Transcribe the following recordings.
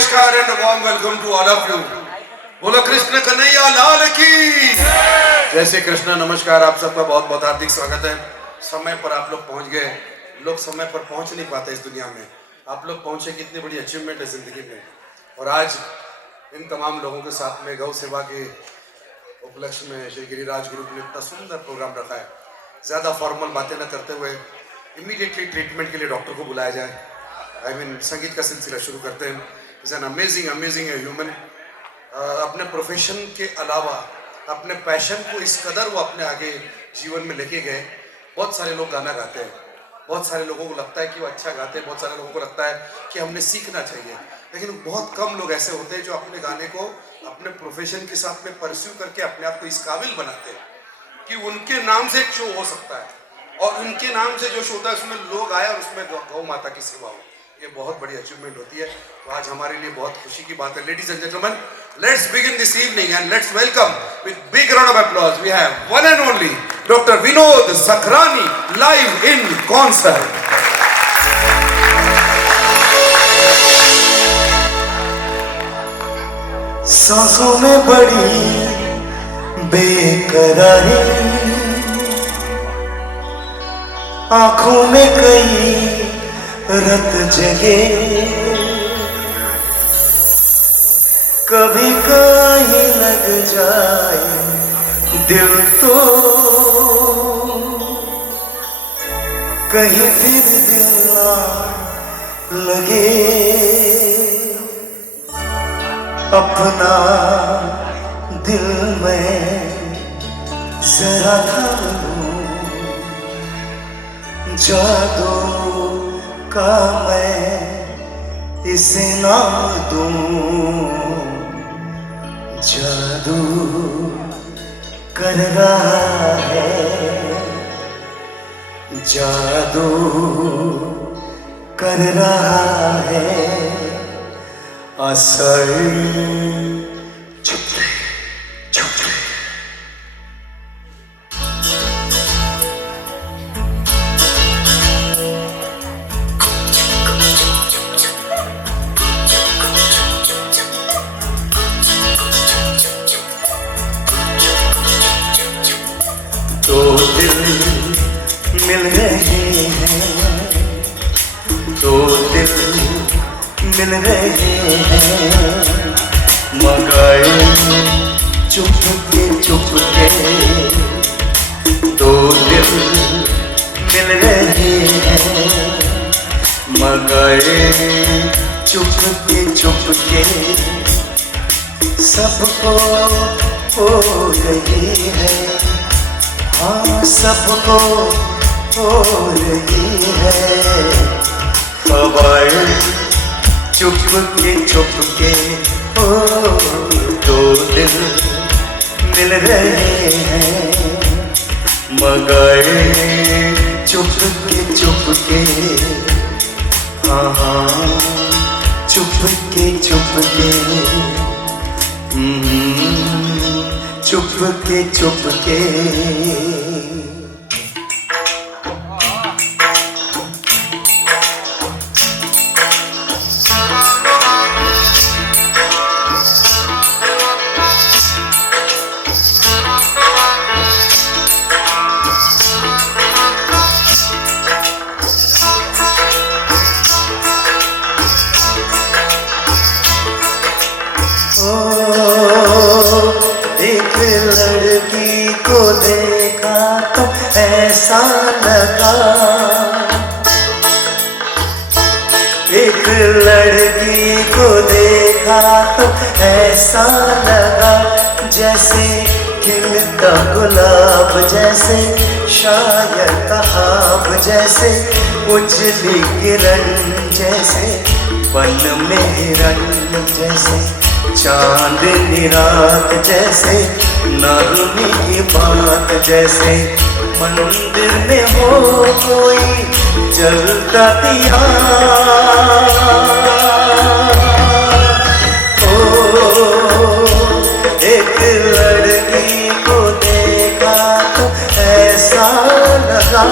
नमस्कार and warm welcome to all of you. बोलो कृष्ण कन्हैया लाल की जय श्री कृष्ण। नमस्कार, आप सबका बहुत बहुत हार्दिक स्वागत है। समय पर आप लोग पहुंच गए। लोग समय पर पहुंच नहीं पाते इस दुनिया में, आप लोग पहुंचे, कितनी बड़ी अचीवमेंट है जिंदगी में। और आज इन तमाम लोगों के साथ में गौ सेवा के उपलक्ष्य में श्री गिरिराज ग्रुप ने इतना सुंदर प्रोग्राम रखा है। ज़्यादा फॉर्मल बातें न करते हुए इमीडिएटली ट्रीटमेंट के लिए डॉक्टर को बुलाया जाए। संगीत का सिलसिला शुरू करते हैं। Is an amazing human. अपने प्रोफेशन के अलावा अपने पैशन को इस कदर वो अपने आगे जीवन में लेके गए। बहुत सारे लोग गाना गाते हैं, बहुत सारे लोगों को लगता है कि वो अच्छा गाते हैं, बहुत सारे लोगों को लगता है कि हमने सीखना चाहिए, लेकिन बहुत कम लोग ऐसे होते हैं जो अपने गाने को अपने प्रोफेशन के साथ में परस्यू करके अपने आप को इस काबिल बनाते हैं कि उनके नाम से एक शो हो सकता है और उनके नाम से जो शो होता है उसमें लोग आए और उसमें गौ माता की सेवा हो। ये बहुत बड़ी अचीवमेंट होती है। तो आज हमारे लिए बहुत खुशी की बात है। Ladies and gentleman, let's begin this evening and let's welcome with big round of applause we have one and only doctor Vinod Sakhrani live in concert. सांसों में बड़ी बेकरारी, आंखों में कई रत जगे, कभी कहीं लग जाए दिल तो कहीं फिर दिल ना लगे। अपना दिल में जरा था जादू का मैं इसे नाम दूं, जादू कर रहा है, जादू कर रहा है असर। दो दिल मिल रहे हैं, दो दिल मिल रहे हैं, मगर चुप के दो दिल मिल रहे हैं, मगर चुप के सबको हो रही है। हाँ, सबको हो रही है खबर, चुप के ओ दो दिल मिल रहे हैं, मगर चुप के हाँ चुप के चुप के एक लड़की को देखा तो ऐसा लगा, एक लड़की को देखा तो ऐसा लगा, जैसे खिलता गुलाब, जैसे शायर कहाब, जैसे उजली किरण, जैसे बन में हिरन, जैसे चांदनी रात, जैसे नरमी की बात, जैसे मंदिर में हो कोई जलता दिया। ओ एक लड़की को देखा तो ऐसा लगा,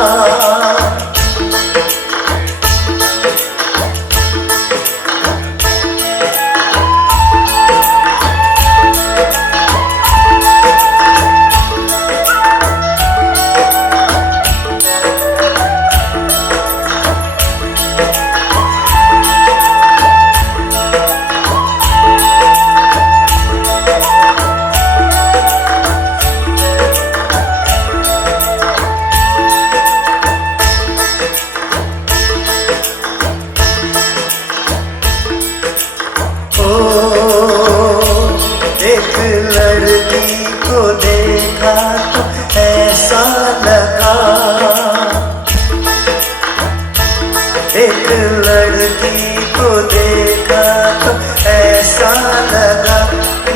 एक लड़की को देखा तो ऐसा लगा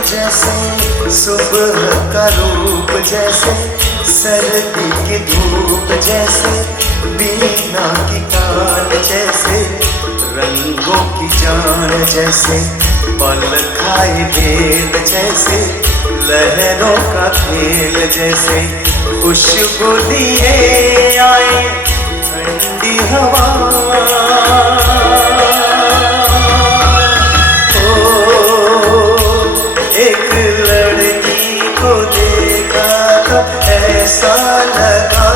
जैसे सुबह का रूप, जैसे सर्दी की धूप, जैसे बीना की तान, जैसे रंगों की जान, जैसे पल खाए भेद, जैसे लहरों का खेल, जैसे खुशबू दिए आए ठंडी हवा। एक लड़की को देखा तो ऐसा लगा,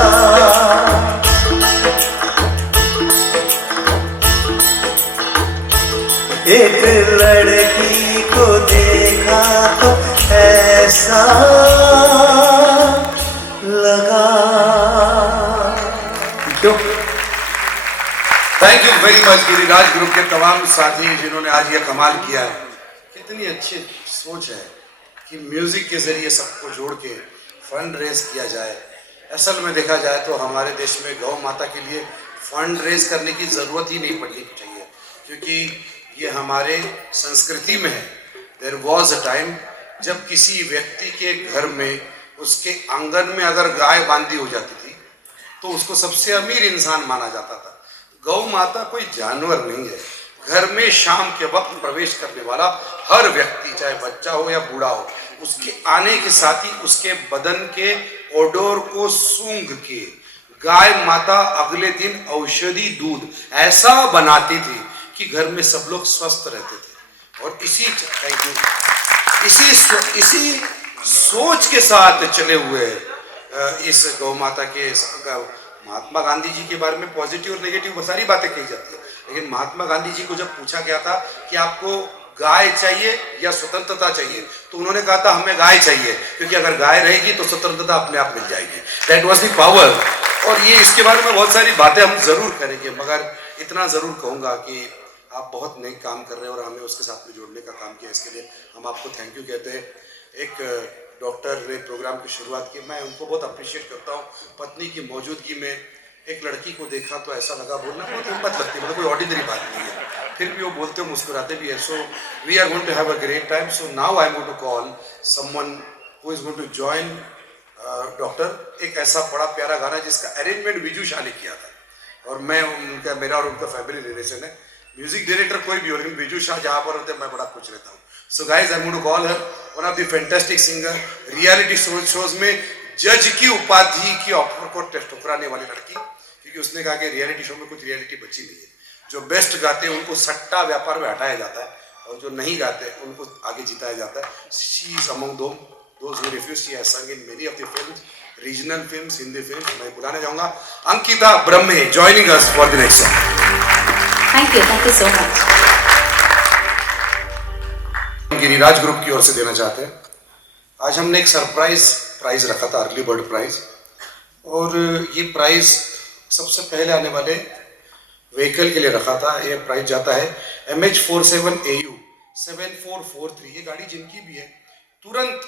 एक लड़की को देखा तो ऐसा लगा। Thank you very much Giriraj group के तमाम साथी जिन्होंने आज ये कमाल किया है। कितनी अच्छी सोच है कि म्यूजिक के जरिए सबको जोड़ के फंड रेज किया जाए। असल में देखा जाए तो हमारे देश में गौ माता के लिए फंड रेज करने की जरूरत ही नहीं पड़नी चाहिए, क्योंकि ये हमारे संस्कृति में है। देयर वॉज अ टाइम जब किसी व्यक्ति के घर में उसके आंगन में अगर गाय बांधी हो जाती थी तो उसको सबसे अमीर इंसान माना जाता था। गौ माता कोई जानवर नहीं है। घर में शाम के वक्त प्रवेश करने वाला हर व्यक्ति, चाहे बच्चा हो या बूढ़ा हो, उसके आने के साथ ही उसके बदन के ओडोर को सूंघ के गाय माता अगले दिन औषधि दूध ऐसा बनाती थी कि घर में सब लोग स्वस्थ रहते थे। और इसी सोच के साथ चले हुए इस गौ माता के महात्मा गांधी जी के बारे में पॉजिटिव और नेगेटिव सारी बातें कही जाती है, लेकिन महात्मा गांधी जी को जब पूछा गया था कि आपको गाय चाहिए या स्वतंत्रता चाहिए, तो उन्होंने कहा था हमें गाय चाहिए, क्योंकि अगर गाय रहेगी तो स्वतंत्रता अपने आप मिल जाएगी। That was the power. और ये इसके बारे में बहुत सारी बातें हम जरूर करेंगे, मगर इतना जरूर कहूँगा कि आप बहुत नए काम कर रहे हैं और हमें उसके साथ में जोड़ने का काम किया, इसके लिए हम आपको थैंक यू कहते हैं। एक डॉक्टर ने प्रोग्राम की शुरुआत की, मैं उनको बहुत अप्रिशिएट करता हूँ। पत्नी की मौजूदगी में एक लड़की को देखा तो ऐसा लगा, बोलना बहुत हिम्मत लगती है, मतलब कोई ऑर्डिनरी बात नहीं है, फिर भी वो बोलते हो मुस्कुराते भी है। So we are going to have a great time. So now I am going to call someone who is going to join doctor. एक ऐसा बड़ा प्यारा गाना जिसका अरेंजमेंट विजू शाह ने किया था, और मैं उनका, मेरा और उनका फैमिली रिलेशन है। म्यूजिक डायरेक्टर कोई भी हो, लेकिन विजू शाह जहाँ पर होते हैं मैं बड़ा खुश रहता हूँ। So guys I am going to call her, one of the fantastic singer, reality shows में जज की उपाधि की ऑफर को ठुकराने वाली लड़की, क्योंकि उसने कहा कि रियलिटी शो में कुछ रियलिटी बची नहीं है। जो बेस्ट गाते हैं उनको सट्टा व्यापार में हटाया जाता है, और जो नहीं गाते उनको आगे जिताया जाता है। She is among those who refuse. She has sung in many of the films, regional films, Hindi film. मैं बुलाना चाहूंगा Ankita Brahme joining us for the next song. Thank you so much. Giriraj group की ओर से देना चाहते हैं। आज हमने एक सरप्राइज प्राइज रखा था, अर्ली बर्ड प्राइज, और ये प्राइज सबसे पहले आने वाले व्हीकल के लिए रखा था। ये प्राइज जाता है MH47AU 7443। ये गाड़ी जिनकी भी है तुरंत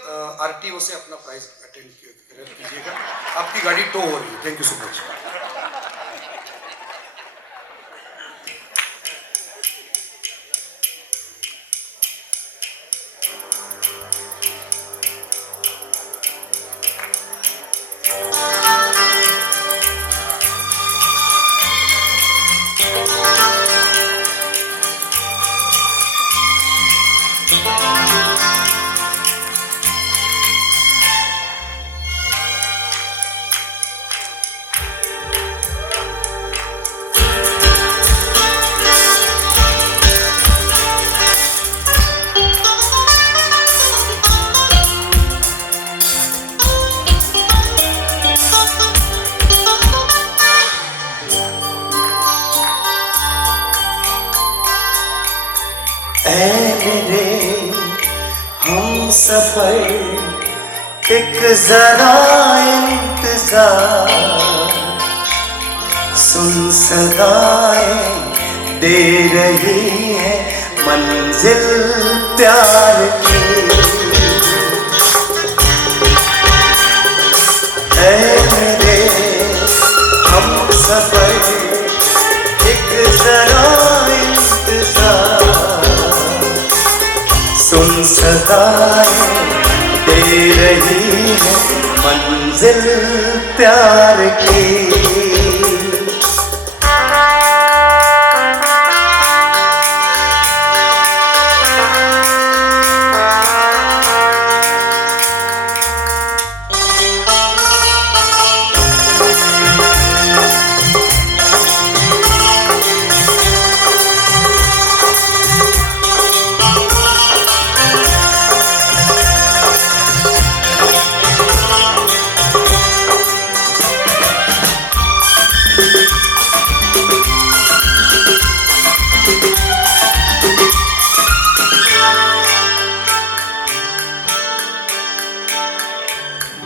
RTO से अपना प्राइज अटेंड कीजिएगा, आपकी गाड़ी टो हो रही है। Thank you so much. मेरे हम सफर एक जरा इंतजार, सुन सदाएं दे रही है मंजिल प्यार की। ऐ मेरे हम सफर एक सदाएं दे रही है मंजिल प्यार की।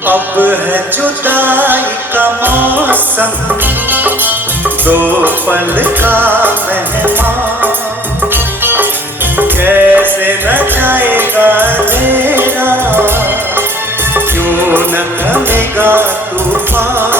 अब है जुदाई का मौसम, दो पल का मेहमान, कैसे न जाएगा तेरा, क्यों न थमेगा तूफान।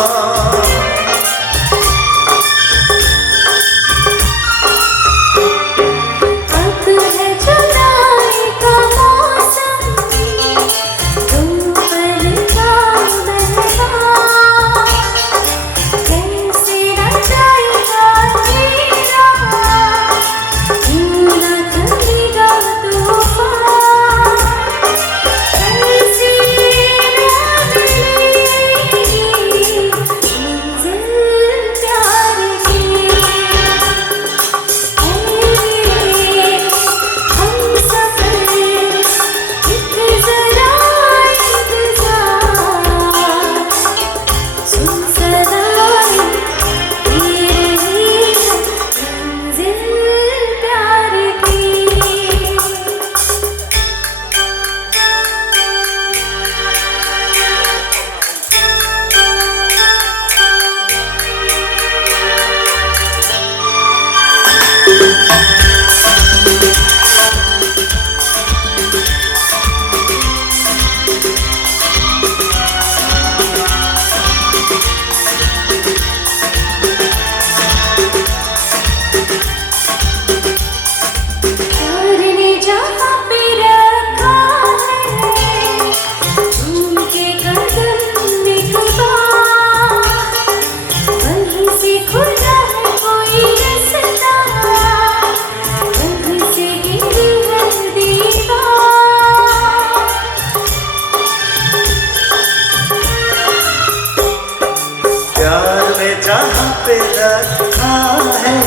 जहाँ पे रखा है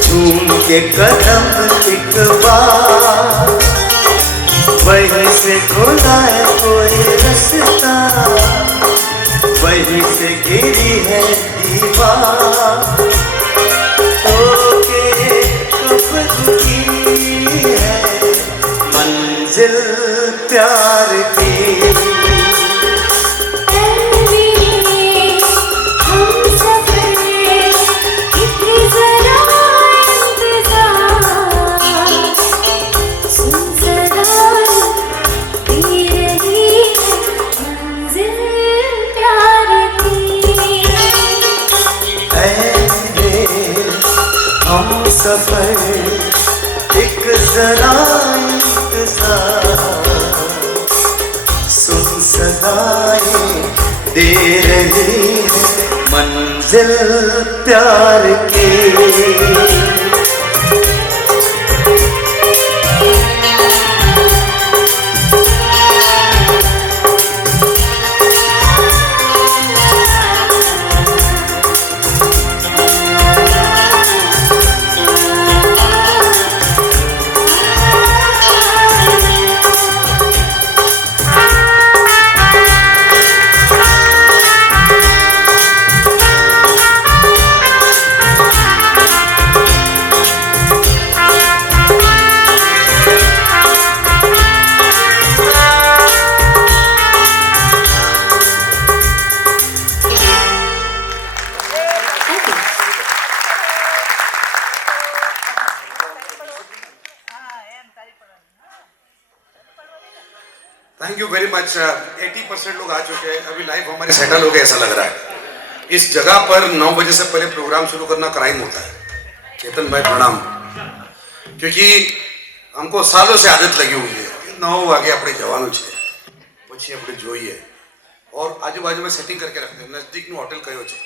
झूम के कदम एक बार, वहीं से खुला है कोई रास्ता, वहीं से गिरी है दीवार। ओके कब की है मंजिल प्यार की। सफर एक जरा इंतजार, सुन सदाएं दे रही है मंजिल प्यार की। Thank you very much. 80% लोग आ चुके हैं, अभी लाइव हमारे सेटल हो गए ऐसा लग रहा है। इस जगह पर 9 बजे से पहले प्रोग्राम शुरू करना क्राइम होता है। चेतन भाई प्रणाम, क्योंकि हमको सालों से आदत लगी हुई है 9 વાગે આપણે જવાનું છે પછી આપણે જોઈએ और आजू-बाजू में सेटिंग करके रखते हैं नजदीक में होटल कयो છે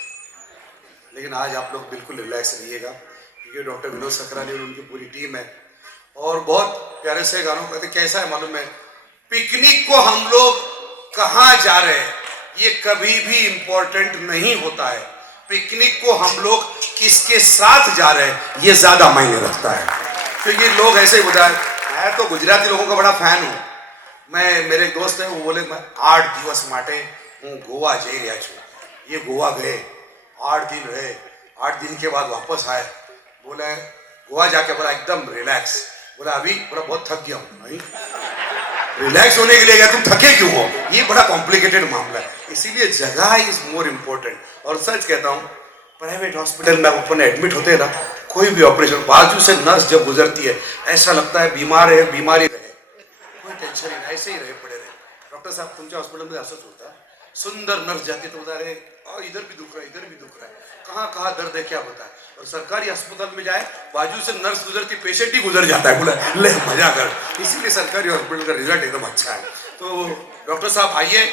लेकिन आज आप लोग बिल्कुल रिलैक्स रहिएगा क्योंकि डॉक्टर विनोद सकरानी और उनकी पूरी टीम है और बहुत प्यारे से गानों कहते कैसा है मालूम है पिकनिक को हम लोग कहाँ जा रहे हैं ये कभी भी इंपॉर्टेंट नहीं होता है पिकनिक को हम लोग किसके साथ जा रहे हैं ये ज्यादा मायने रखता है क्योंकि लोग ऐसे ही बताए मैं तो गुजराती लोगों का बड़ा फैन हूँ मैं मेरे एक दोस्त है वो बोले मैं 8 દિવસ માટે હું गोवा જઈ રહ્યા છું ये गोवा गए 8 दिन रहे 8 दिन के बाद वापस आए बोले गोवा जाके बोला एकदम रिलैक्स बोला अभी बोला बहुत थक गया हूँ नहीं रिलैक्स होने के लिए गया तुम थके क्यों हो ये बड़ा कॉम्प्लिकेटेड मामला है इसीलिए जगह इज मोर इम्पोर्टेंट और सच कहता हूँ प्राइवेट हॉस्पिटल में अपन एडमिट होते हैं ना कोई भी ऑपरेशन बाजू से नर्स जब गुजरती है ऐसा लगता है बीमार है बीमारी रहे कोई टेंशन नहीं ऐसे ही रहे पड़े रहे डॉक्टर साहब तुमच्या हॉस्पिटलमध्ये असंच होता सुंदर नर्स जाती तो बता रहे और इधर भी दुख रहा है इधर भी दुख रहा है कहाँ कहाँ दर्द है क्या बता और सरकारी अस्पताल में जाए बाजू से नर्स गुजरती पेशेंट ही गुजर जाता है बोला ले मजा कर इसीलिए सरकारी हॉस्पिटल का रिजल्ट एकदम अच्छा है तो डॉक्टर साहब आइए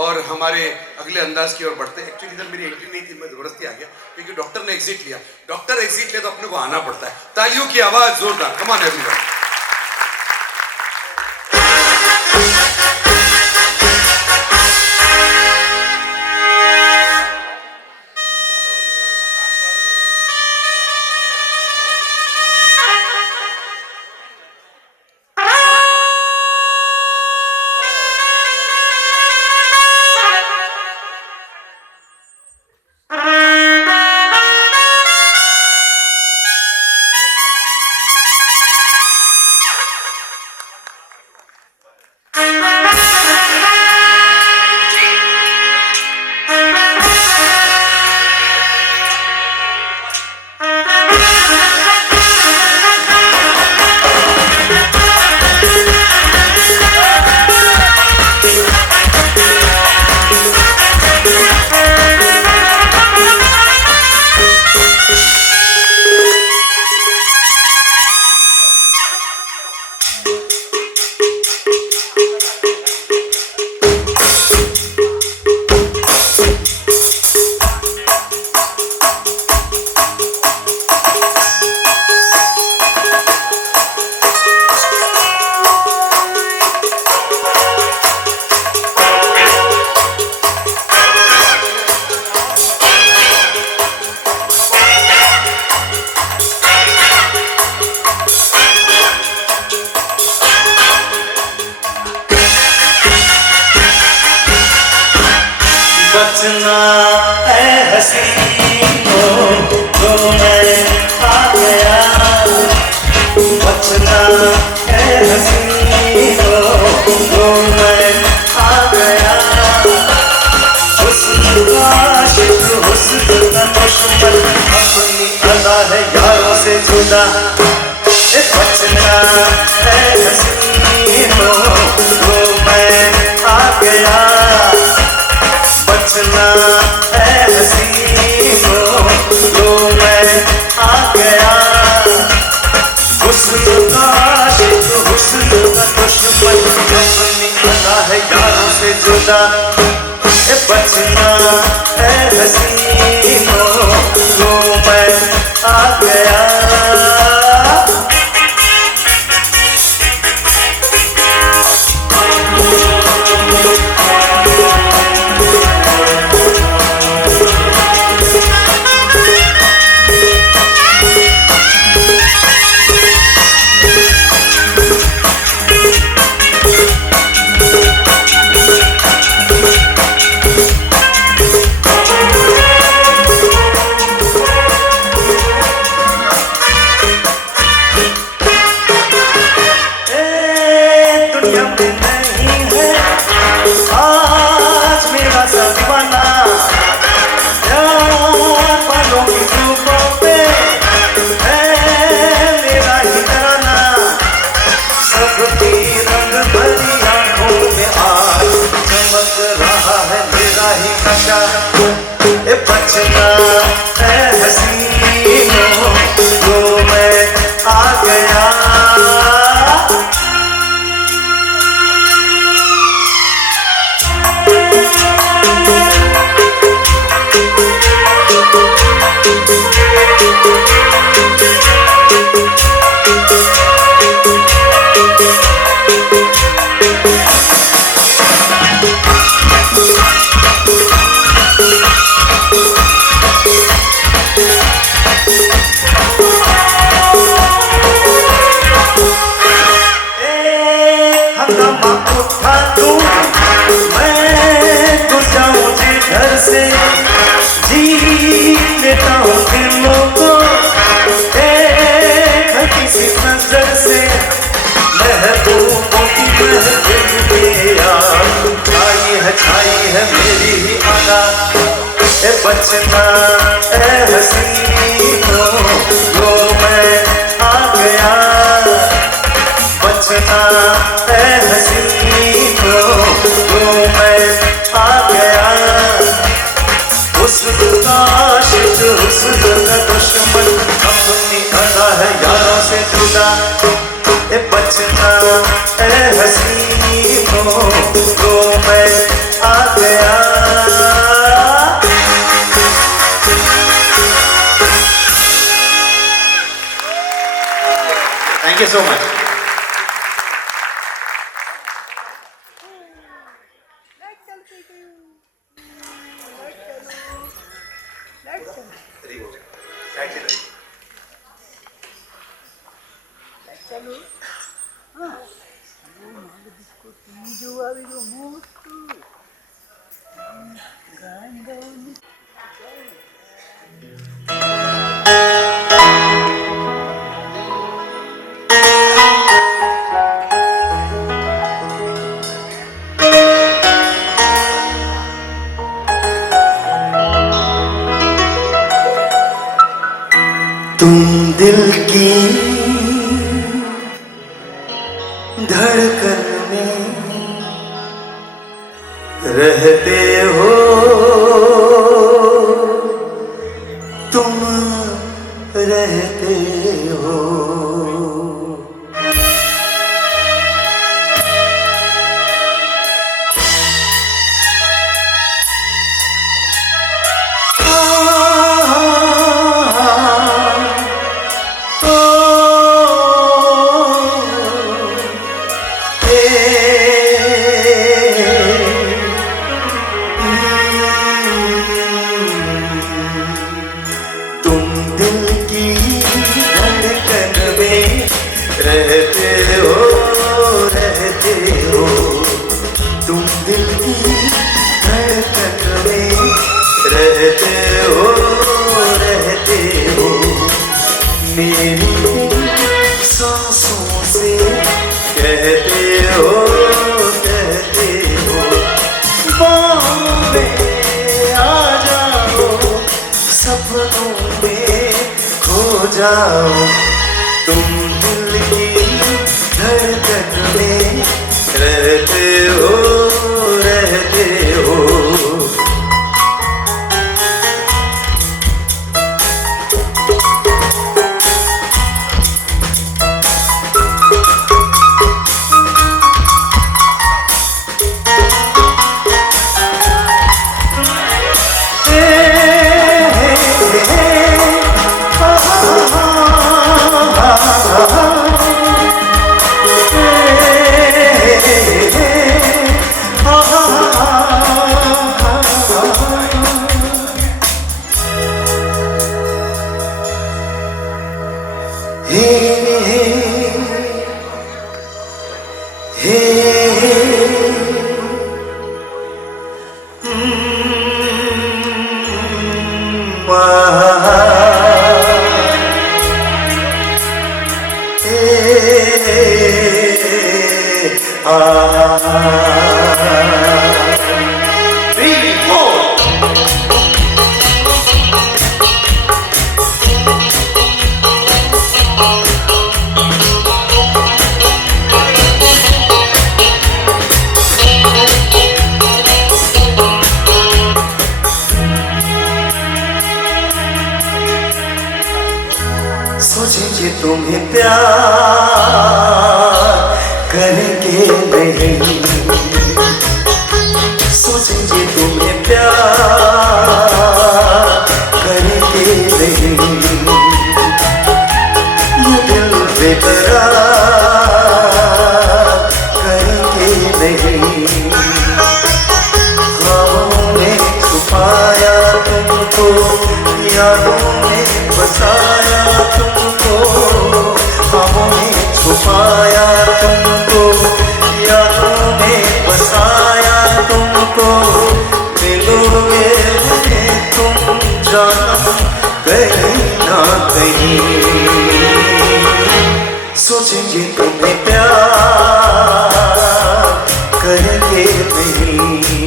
और हमारे अगले अंदाज की ओर बढ़ते हैं एक्चुअली इधर मेरी एंट्री नहीं थी मैं जबरदस्ती आ गया क्योंकि डॉक्टर ने एग्जिट लिया डॉक्टर एग्जिट लिया तो अपने को आना पड़ता है तालियों की आवाज जोरदार कम ऑन एवरीवन बचना है हसीनों तो मैं आ गया बचना है हसीनों तो मैं आ गया हुस्न का आशिक हुस्न का दुश्मन अपनी अदा है यारों से जुदा बचना है हसीनों तो मैं आ गया बचना है हसीनों तो मैं आ गया हुस्न का आशिक हुस्न का दुश्मन अपनी अदा है यारों से जुदा बचना है हसीनों तो मैं आ गया है मेरी ही अदा, ए बचना ए हसीनो, लो मैं आ गया। बचना ए हसीनो, लो मैं आ गया। हुस्न का आशिक, हुस्न का दुश्मन, अपनी अदा है यारों से जुदा। ए बचना ए हसीनो, लो मैं आ गया। Thank you so much. तुम दिल की धड़कन में रहते हो, तुम रहते हो। तुम दिल की धड़कन में रहते हो, रहते हो। मेरी सांसों से कहते हो, कहते हो। बाहों में आ जाओ, सपनों में खो जाओ। तुम दिल की धड़कन में रहते हो, रहते हो। सोचेंगे तुम्हें प्यार करेंगे नहीं, सोचेंगे तुम्हें प्यार करेंगे नहीं। ये दिल बेकरार करेंगे नहीं। ख्वाबों में छुपाया तुमको, यादों में बसाया तुमको। ख्वाबों में छुपाया तुमको, यादों में बसाया तुमको। मिलोगे मुझे तुम जानम कहीं ना कहीं। सोचेंगे तुम्हें प्यार करेंगे नहीं।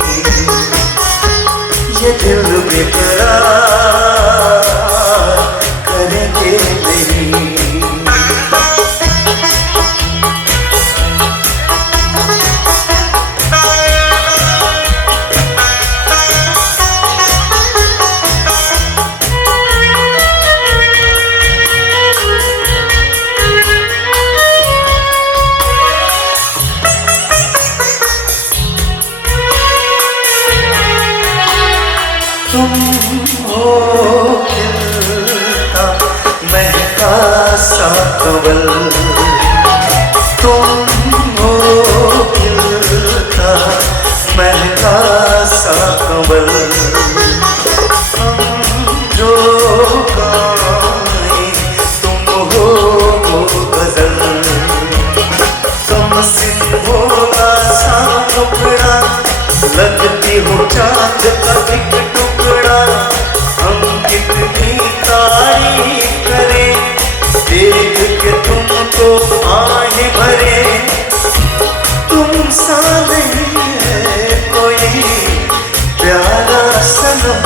सा कंवल तुम हो, खिलता महका सा कंवल हम जो गाएं तुम हो वो गजल तुम सिंधोला सा टुकड़ा लगती हो चांद का एक टुकड़ा हम कितनी तारीफ करें देख के तुमको आहें भरे तुम सा नहीं है कोई प्यारा सनम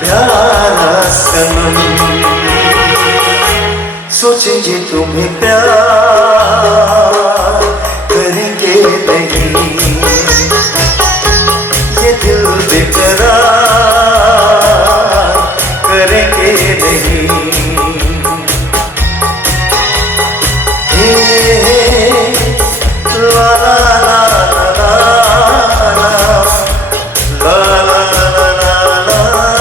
प्यारा सनम सोचेंगे तुम्हें प्यार करेंगे नहीं ये दिल बेकरार करेंगे नहीं ला ला ला ला ला ला ला ला ला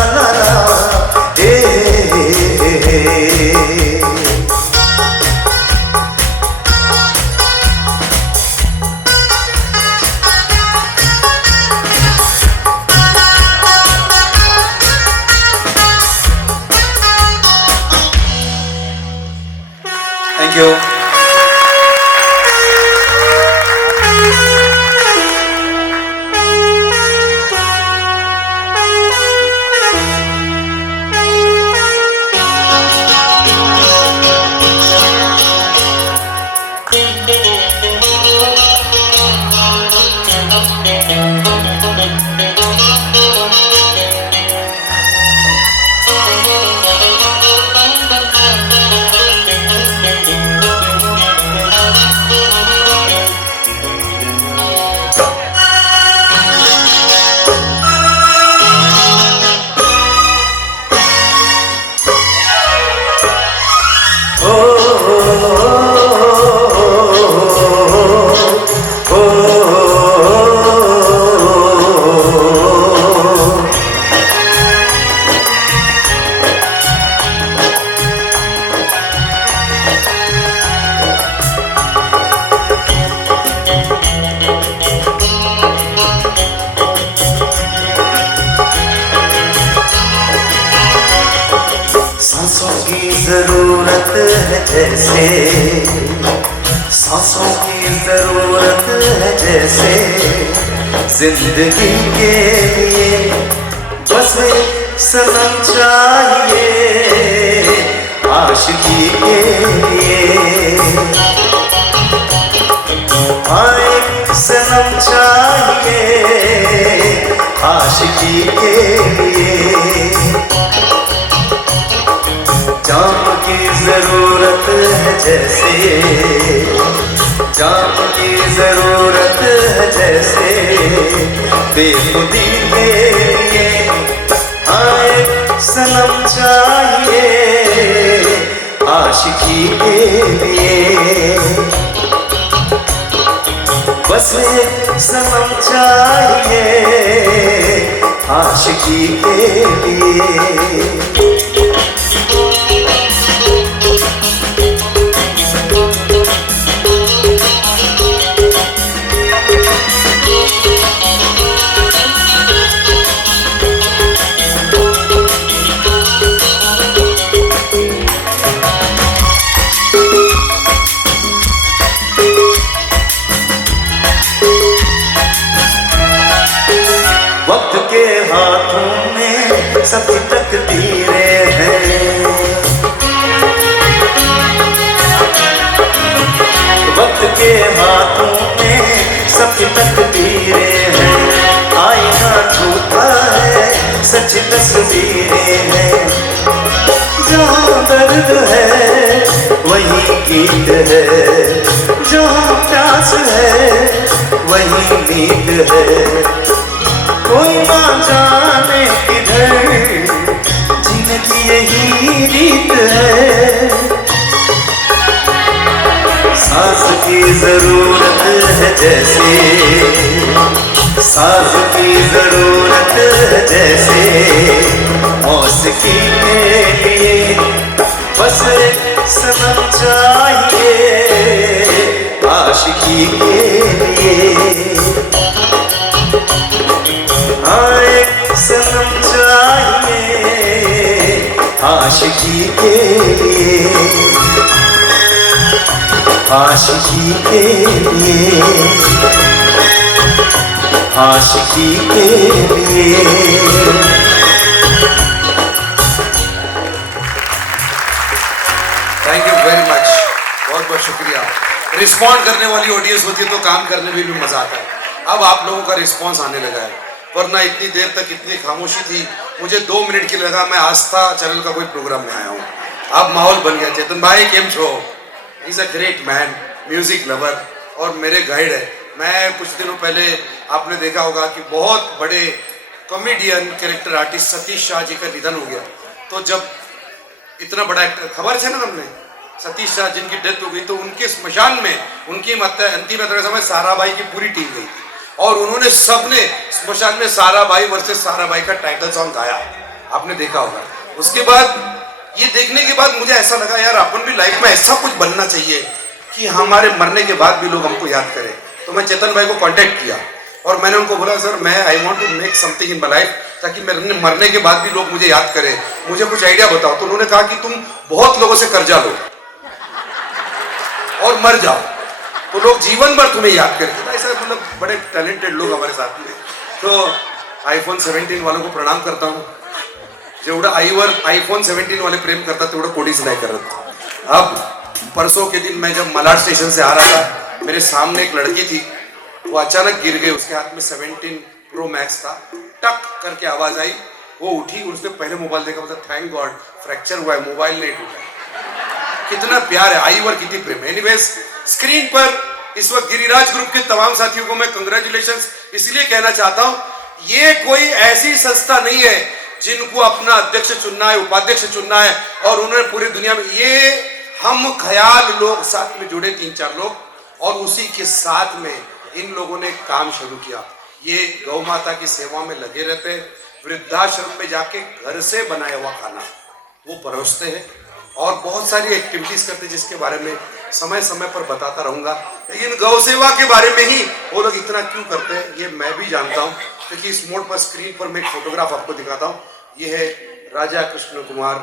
Thank you. जरूरत है जैसे सांसों की जरूरत है जैसे जिंदगी के लिए बस सनम चाहिए आशिकी के लिए आए सनम चाहिए आशिकी के लिए जाम की जरूरत है जैसे जाम की जरूरत है जैसे बेखुदी के लिए आए सनम चाहिए आशिकी के लिए बस सनम चाहिए आशिकी के लिए वक्त के हाथों में सबकी तकदीरें हैं वक्त के हाथों में सबकी तकदीरें हैं आईना झूठा है सच तस्वीरें हैं जहाँ दर्द है वही गीत है जहाँ प्यास है वही नींद है कोई ना जाने किधर जीने की यही रीत है सांस की जरूरत है जैसे सांस की जरूरत है जैसे मौसिकी के लिए आशिकी के लिए, हाँ एक सनम चाहिए आशिकी के लिए, आशिकी के लिए, आशिकी के लिए। थैंक यू वेरी मच, बहुत बहुत शुक्रिया। रिस्पॉन्ड करने वाली ऑडियंस होती है तो काम करने में भी मजा आता है। अब आप लोगों का रिस्पॉन्स आने लगा है, वरना इतनी देर तक इतनी खामोशी थी, मुझे 2 मिनट की लगा मैं आस्था चैनल का कोई प्रोग्राम में आया हूँ। अब माहौल बन गया। चेतन भाई केम छो, is a great man, music lover और मेरे गाइड है। मैं कुछ दिनों पहले आपने देखा होगा कि बहुत बड़े comedian character artist Satish Shah ji का निधन हो गया। तो जब इतना बड़ा एक्टर, खबर है ना हमने, सतीश शाह जिनकी डेथ हो गई, तो उनके स्मशान में उनकी अंतिम यात्रा के समय साराभाई की पूरी टीम गई और उन्होंने सबने स्मशान में साराभाई वर्सेस साराभाई का टाइटल सॉन्ग गाया, आपने देखा होगा। उसके बाद ये देखने के बाद मुझे ऐसा लगा यार अपन भी लाइफ में ऐसा कुछ बनना चाहिए कि हमारे मरने के बाद भी लोग हमको याद करें। तो मैं चेतन भाई को कांटेक्ट किया और मैंने उनको बोला सर मैं I want to make something in my life ताकि मेरे मरने के बाद भी लोग मुझे याद करें, मुझे कुछ आइडिया बताओ। तो उन्होंने कहा कि तुम बहुत लोगों से कर्जा लो और मर जाओ तो लोग जीवन भर तुम्हें याद करेंगे। ऐसा मतलब बड़े टैलेंटेड लोग हमारे साथ में। तो आईफोन 17 वालों को प्रणाम करता हूँ, जेवढा आईफोन 17 वाले प्रेम करता तेवढं कोणीच नाही करत। अब परसों के दिन मैं जब मलाड स्टेशन से आ रहा था, मेरे सामने एक लड़की थी, वो अचानक गिर गई, उसके हाथ में 17 प्रो मैक्स था, टक करके आवाज आई, वो उठी, उसने पहले मोबाइल देखा, मतलब थैंक गॉड फ्रैक्चर हुआ है, मोबाइल नहीं टूटा। कितना प्यार है, आईवर कितनी प्रेम। एनीवेज, स्क्रीन पर इस वक्त गिरिराज ग्रुप के तमाम साथियों को मैं कंग्रेचुलेशंस इसलिए कहना चाहता हूं, ये कोई ऐसी संस्था नहीं है जिनको अपना अध्यक्ष चुनना है, उपाध्यक्ष चुनना है और उन्होंने पूरी दुनिया में, ये हम ख्याल लोग साथ में जुड़े 3-4 लोग और उसी के साथ में इन लोगों ने काम शुरू किया। ये गौ माता की सेवा में लगे रहते हैं, वृद्धाश्रम में जाके घर से बनाया हुआ खाना वो परोसते हैं और बहुत सारी एक्टिविटीज करते हैं जिसके बारे में समय समय पर बताता रहूंगा। लेकिन गौ सेवा के बारे में ही वो लोग इतना क्यों करते हैं ये मैं भी जानता हूँ, क्योंकि इस मोड पर स्क्रीन पर मैं एक फोटोग्राफ आपको दिखाता हूँ। ये है राजा कृष्ण कुमार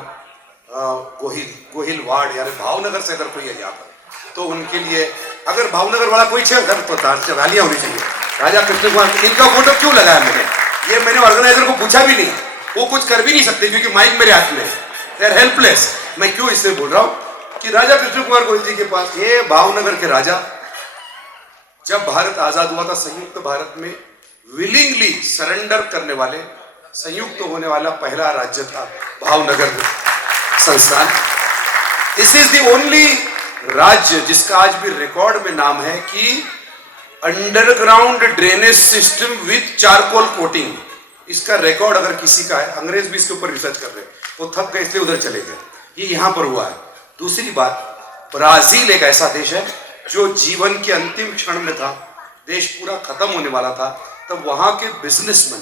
गोहिल वार्ड, यानी भावनगर से अगर कोई है यहाँ पर तो उनके लिए, अगर भावनगर वाला कोई छे घर तो गालियां होनी चाहिए। राजा कृष्ण कुमार, इनका फोटो क्यों लगाया मैंने, ये मैंने ऑर्गेनाइजर को पूछा भी नहीं, वो कुछ कर भी नहीं सकते क्योंकि माइक मेरे हाथ में, दे आर हेल्पलेस। मैं क्यों इससे बोल रहा हूं कि राजा कृष्ण कुमार गोहिल जी के पास, ये भावनगर के राजा, जब भारत आजाद हुआ था संयुक्त भारत में विलिंगली सरेंडर करने वाले, संयुक्त होने वाला पहला राज्य था भावनगर संस्थान। दिस इज द ओनली राज्य जिसका आज भी रिकॉर्ड में नाम है कि underground drainage system with charcoal coating, इसका रिकॉर्ड अगर किसी का है, अंग्रेज भी इसके ऊपर रिसर्च कर रहे हैं, वो थक गए इसलिए उधर चले गए, ये यहां पर हुआ है। दूसरी बात, ब्राजील एक ऐसा देश है जो जीवन के अंतिम क्षण में था, देश पूरा खत्म होने वाला था, तब वहां के बिजनेसमैन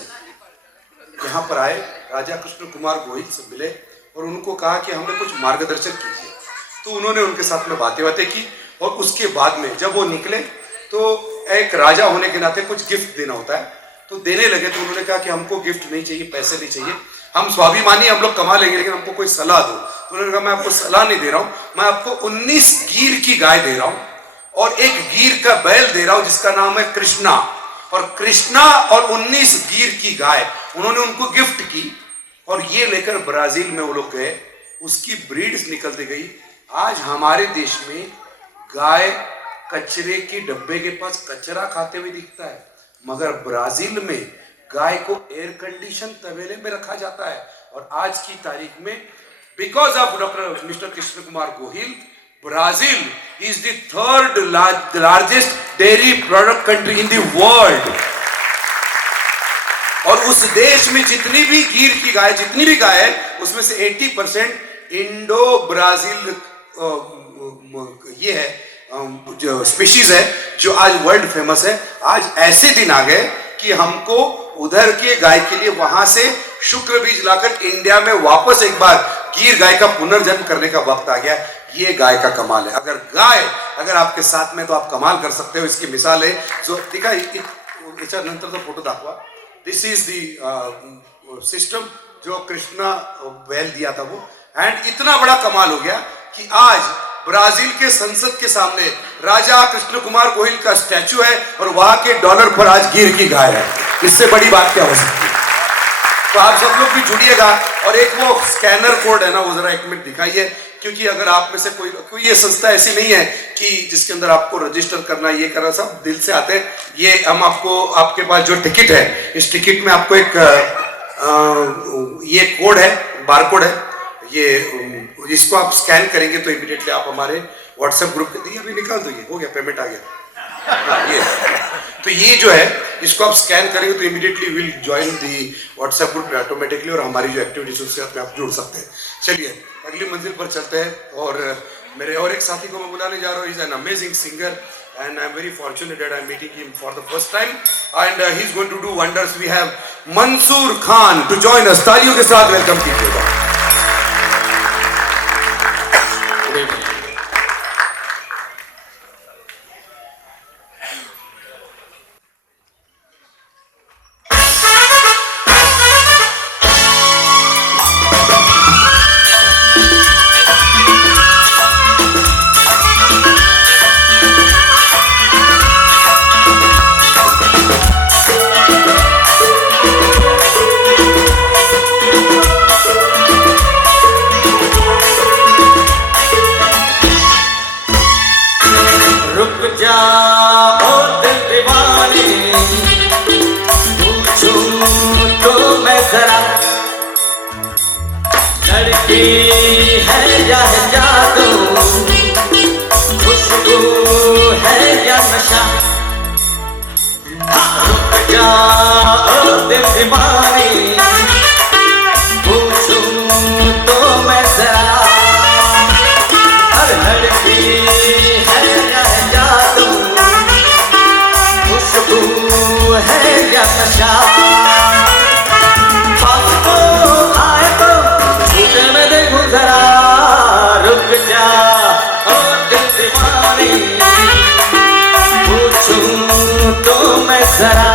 यहां पर आए, राजा कृष्ण कुमार गोहिल से मिले और उनको कहा कि हमें कुछ मार्गदर्शन कीजिए। तो उन्होंने उनके साथ में बातें की और उसके बाद में जब वो निकले तो एक राजा होने के नाते कुछ गिफ्ट देना होता है, तो देने लगे। तो उन्होंने कहा कि हमको गिफ्ट नहीं चाहिए, पैसे नहीं चाहिए, हम स्वाभिमानी, हम लोग कमा लेंगे, लेकिन हमको कोई सलाह दो। तो उन्होंने कहा मैं आपको सलाह नहीं दे रहा हूं, मैं आपको 19 गीर की गाय दे रहा हूं और एक गीर का बैल दे रहा हूं जिसका नाम है कृष्णा। और कृष्णा और 19 गीर की गाय उन्होंने उनको गिफ्ट की और ये लेकर ब्राजील में वो लोग गए, उसकी ब्रीड्स निकलती गई। आज हमारे देश में गाय कचरे के डब्बे के पास कचरा खाते हुए दिखता है, मगर ब्राजील में गाय को एयर कंडीशन तबेले में रखा जाता है। और आज की तारीख में because of doctor mister Krishna Kumar Gohil, Brazil is the 3rd largest dairy product country in the world. और उस देश में जितनी भी गीर की गाय, जितनी भी गाय है, उसमें से 80% इंडो ब्राजील ये है जो स्पीशीज है जो आज वर्ल्ड फेमस है। आज ऐसे दिन आ गए कि हमको उधर के गाय के लिए वहां से शुक्र बीज लाकर इंडिया में वापस एक बार गिर गाय का पुनर्जन्म करने का वक्त आ गया। ये गाय का कमाल है। अगर गाय अगर आपके साथ में तो आप कमाल कर सकते हो. इसकी मिसाल है जो दिखा याच्यानंतरचा फोटो दाखवा. दिस इज दी सिस्टम जो कृष्णा बैल दिया था वो. एंड इतना बड़ा कमाल हो गया कि आज ब्राजील के संसद के सामने राजा कृष्ण कुमार गोहिल का स्टैचू है और वहां के डॉलर पर आज गिर की गाय है. इससे बड़ी बात क्या हो सकती है. तो आप सब लोग भी जुड़िएगा. और एक वो स्कैनर कोड है ना, वो जरा 1 मिनट दिखाइए, क्योंकि अगर आप में से कोई ये संस्था ऐसी नहीं है कि जिसके अंदर आपको रजिस्टर करना, ये करना, सब दिल से आते हैं. ये हम आपको, आपके पास जो टिकट है, इस टिकट में आपको एक ये कोड है, बारकोड है. ये इसको आप स्कैन करेंगे तो इमीडिएटली आप हमारे व्हाट्सएप ग्रुप के, अभी निकाल दो, ये हो गया, पेमेंट आ गया. ये तो ये जो है, इसको आप स्कैन करेंगे तो immediately will join the WhatsApp group automatically, और हमारी जो एक्टिविटीज उससे आप जुड़ सकते हैं. चलिए अगली मंजिल पर चलते हैं. और मेरे और एक साथी को मैं बुलाने जा रहा हूँ. Is an amazing singer and I'm very fortunate that I'm meeting him for the first time, and he's going to do wonders. We have Mansoor Khan to join us. तालियों के साथ वेलकम कीजिएगा. लड़की है या जादू, खुशबू है या नशा, रुक जाओ दिल दीवानी, पूछूं तो मैं जरा, हर लड़की है या जादू, खुशबू है या नशा, रुक जा ओ दिल दीवानी, पूछूं तो मैं जरा.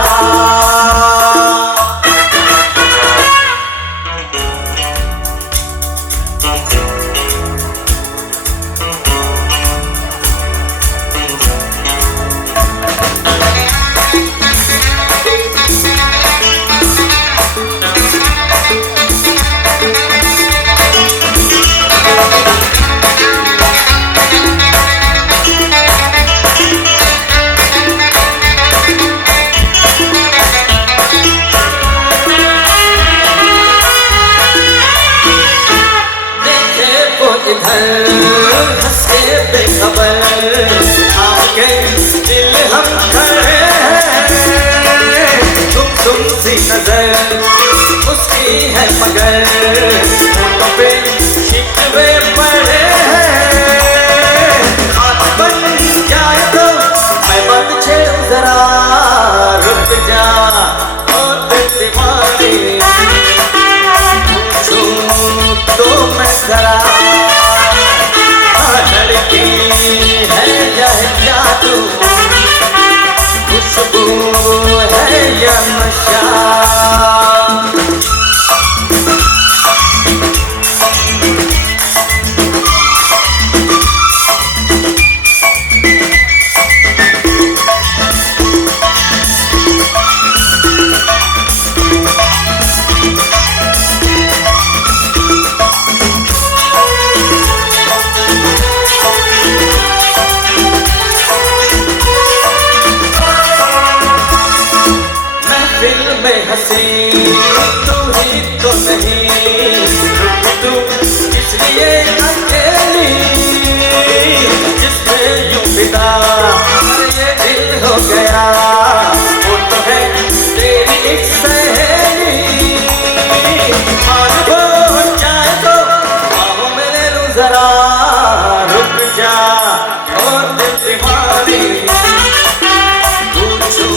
हंसे बेखबर आगे दिल हम खड़े हैं, तुम सी नजर उसकी है मगर होठों पे शिकवे पड़े हैं. हाथ बन जाए तो मैं बात छेड़ूं जरा, रुक जा ओ दिल दीवानी, पूछूं तो मैं जरा, लड़की है या जादू, खुशबू है या नशा. हंसी तू ही तो नहीं, तू इसलिए अकेली, जिसमें यूं फिदा ये दिल हो गया, वो तो है तेरी एक सहेली. मान हो जाए तो बाहों में ले लूं जरा, रुक जा ओ दिल दीवानी, पूछूं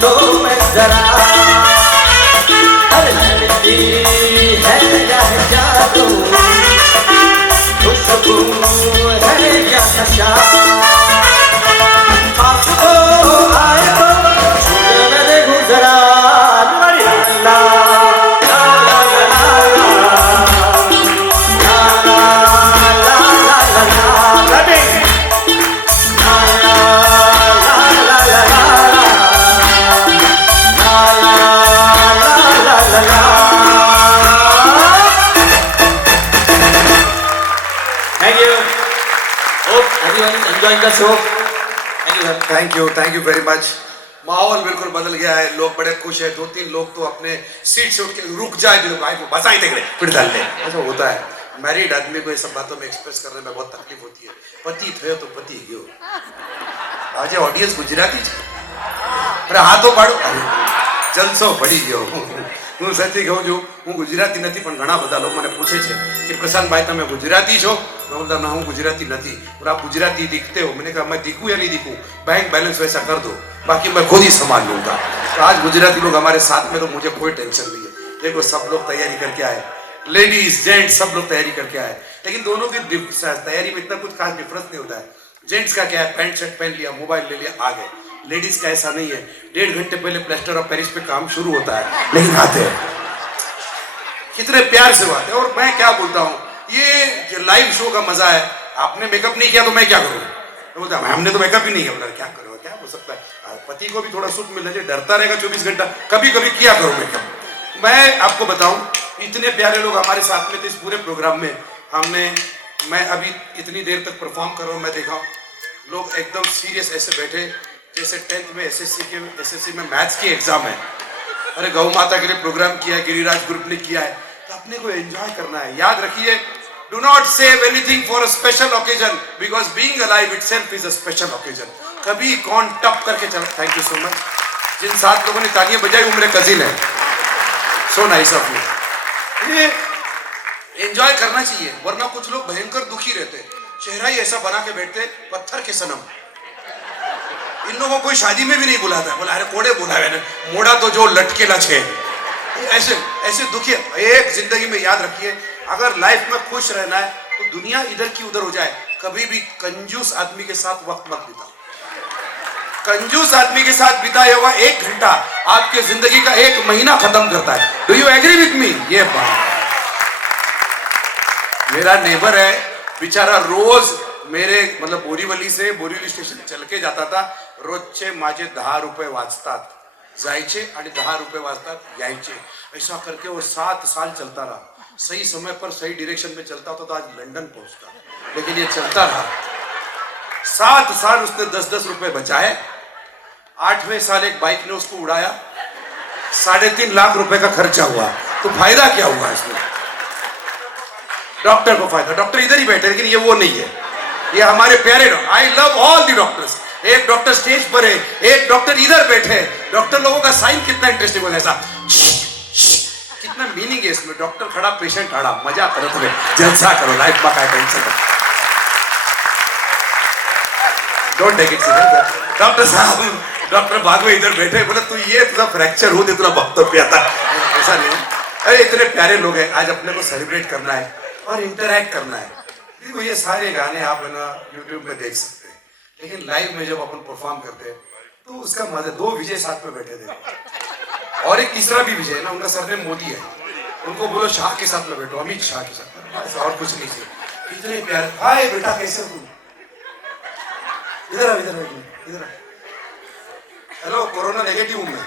तो मैं जरा, है या जादू, खुशबू है या नशा. everyone enjoying the show. Thank you, sir. Thank you very much. माहौल बिल्कुल बदल गया है, लोग बड़े खुश हैं। 2-3 लोग तो अपने सीट से उठ के रुक जाए, बसाई देख रहे फिर डाल ले। ऐसा होता है, मैरिड आदमी को ये सब बातों में एक्सप्रेस करने में बहुत तकलीफ होती है। पति थे तो पति गयो। आज ऑडियंस गुजराती अरे हाथों पाड़ो, जलसो पड़ी गयो। હું સચ્ચી કહું છું, હું ગુજરાતી નથી, પણ ઘણા બધા લોકો મને પૂછે છે કે પ્રશાંતભાઈ તમે ગુજરાતી છો? मैं बोलता ना हूँ गुजराती नहीं, और आप गुजराती दिखते हो। मैंने कहा मैं दिखूं या नहीं दिखूं, बैंक बैलेंस वैसा कर दो, बाकी मैं खुद ही संभाल लूंगा। तो आज गुजराती लोग हमारे साथ में, तो मुझे कोई टेंशन नहीं है। देखो सब लोग तैयारी करके आए, लेडीज जेंट्स सब लोग तैयारी करके आए, लेकिन दोनों की तैयारी में इतना कुछ खास डिफरेंस नहीं होता है। जेंट्स का क्या है, पैंट शर्ट पहन लिया, मोबाइल ले लिया, आ गए। लेडीज का ऐसा नहीं है, 1.5 घंटे पहले प्लास्टर ऑफ पेरिस पे काम शुरू होता है, लेकिन आते हैं कितने प्यार से बात है। और मैं क्या बोलता हूँ, ये लाइव शो का मजा है। आपने मेकअप नहीं किया तो मैं क्या करूँ? बोलता हमने तो मेकअप ही नहीं किया। बोला क्या करो, क्या हो सकता है, पति को भी थोड़ा सुख मिलना चाहिए, डरता रहेगा 24 घंटा, कभी कभी किया करो मेकअप। मैं आपको बताऊं, इतने प्यारे लोग हमारे साथ में थे इस पूरे प्रोग्राम में। मैं अभी इतनी देर तक परफॉर्म कर रहा हूँ, मैं देखा लोग एकदम सीरियस ऐसे बैठे जैसे 10th में एसएससी में मैथ्स की एग्जाम है। अरे गौ माता के लिए प्रोग्राम किया है, गिरिराज ग्रुप ने किया है, तो अपने को एंजॉय करना है। याद रखिए, do not save anything for a special occasion, because being alive itself is a special occasion. कभी कौन टप करके चला। Thank you so much. जिन 7 लोगों ने तालियां बजाई वो मेरे कजिन है। So nice of you. ये एंजॉय करना चाहिए, वरना कुछ लोग भयंकर दुखी रहते, चेहरा ही ऐसा बना के बैठते, पत्थर के सनम। इन लोगों को कोई शादी में भी नहीं बुलाता, बोला अरे कोड़े बुलावे ना, मोड़ा तो जो लटकेला छे। ऐसे ऐसे दुखी। एक जिंदगी में याद रखिए, अगर लाइफ में खुश रहना है तो दुनिया इधर की उधर हो जाए, कभी भी कंजूस आदमी के साथ वक्त मत बिताओ। कंजूस आदमी के साथ बिताया हुआ 1 घंटा आपके जिंदगी का 1 महीना खत्म करता है। Do you agree with me? ये बात मेरा नेबर है बेचारा, रोज मेरे मतलब बोरीवली से बोरीवली स्टेशन चल के जाता था। रोजचे माझे 10 रुपये वाचतात, जायचे आणि 10 रुपये वाचतात, यायचे। ऐसा करके वो 7 साल चलता रहा। सही समय पर सही डायरेक्शन में चलता होता तो आज लंदन पहुंचता, लेकिन ये चलता रहा। 7 साल उसने 10-10 रुपए बचाए। 8वें साल एक बाइक ने उसको उड़ाया, 3.5 लाख रुपए का खर्चा हुआ। तो फायदा क्या हुआ इसमें? डॉक्टर को फायदा, डॉक्टर इधर ही बैठे, लेकिन ये वो नहीं है, ये हमारे प्यारे doctor. I love all the doctors. एक डॉक्टर स्टेज पर है, एक डॉक्टर इधर बैठे। डॉक्टर लोगों का साइन कितना इंटरेस्टिंग होता है, ऐसा कितना मीनिंग है इसमें। डॉक्टर खड़ा, पेशेंट खड़ा, मजा करो, तुम्हें जलसा करो, लाइफ में काय टेंशन है। Don't take it serious. Doctor साहब, डॉक्टर भागवे इधर बैठे, बोले तू ये तुझा फ्रैक्चर हो दे, तुला भक्त पे आता। ऐसा नहीं। अरे इतने प्यारे लोग हैं, आज अपने को सेलिब्रेट करना है और इंटरैक्ट करना है। देखो ये सारे गाने आप है ना यूट्यूब में देख सकते हैं, लेकिन लाइव में जब अपन परफॉर्म करते हैं तो उसका मजा। 2 विजय साथ में बैठे थे और एक तीसरा भी विजय है ना, उनका सरनेम मोदी है। उनको बोलो शाह के साथ में बैठो, अमित शाह के साथ, बस और कुछ नहीं चाहिए। इतने प्यारे। हाय बेटा कैसे हो? इधर इधर। हेलो, कोरोना नेगेटिव हूं मैं।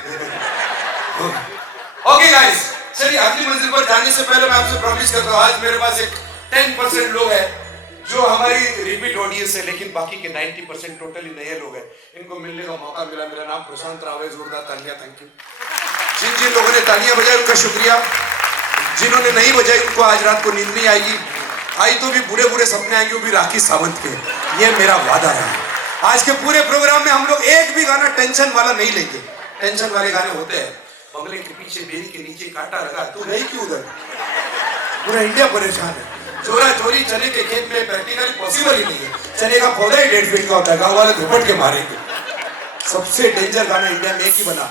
ओके गाइस, चलिए अगली मंजिल पर जाने से पहले मैं आपसे प्रॉमिस करता हूँ, आज मेरे पास एक 10% लोग हैं जो हमारी रिपीट ऑडियंस है, लेकिन बाकी के 90% टोटली नए लोग हैं। इनको मिलने का मौका मिला। मेरा नाम प्रशांत राव है। जोरदार तालियां। Thank you. जिन जिन लोगों ने तालियां बजाई उनका शुक्रिया। जिन्होंने नहीं बजाई उनको आज रात को नींद नहीं आएगी। आई तो भी बुरे बुरे सपने आएंगे, वो भी राखी सावंत के। ये मेरा वादा है। आज के पूरे प्रोग्राम में हम लोग एक भी गाना टेंशन वाला नहीं लेंगे। टेंशन वाले गाने होते हैं, बंगले के पीछे बेरी के नीचे कांटा लगा, तू नहीं क्यों उधर? पूरा इंडिया परेशान है। चोरा चोरी चने के खेत में प्रैक्टिकली पॉसिबल ही नहीं है। चने का पौधा ही 1.5 फीट का होता है, गाँव वाले झपट के मारेंगे। सबसे डेंजर गाना इंडिया में एक ही बना,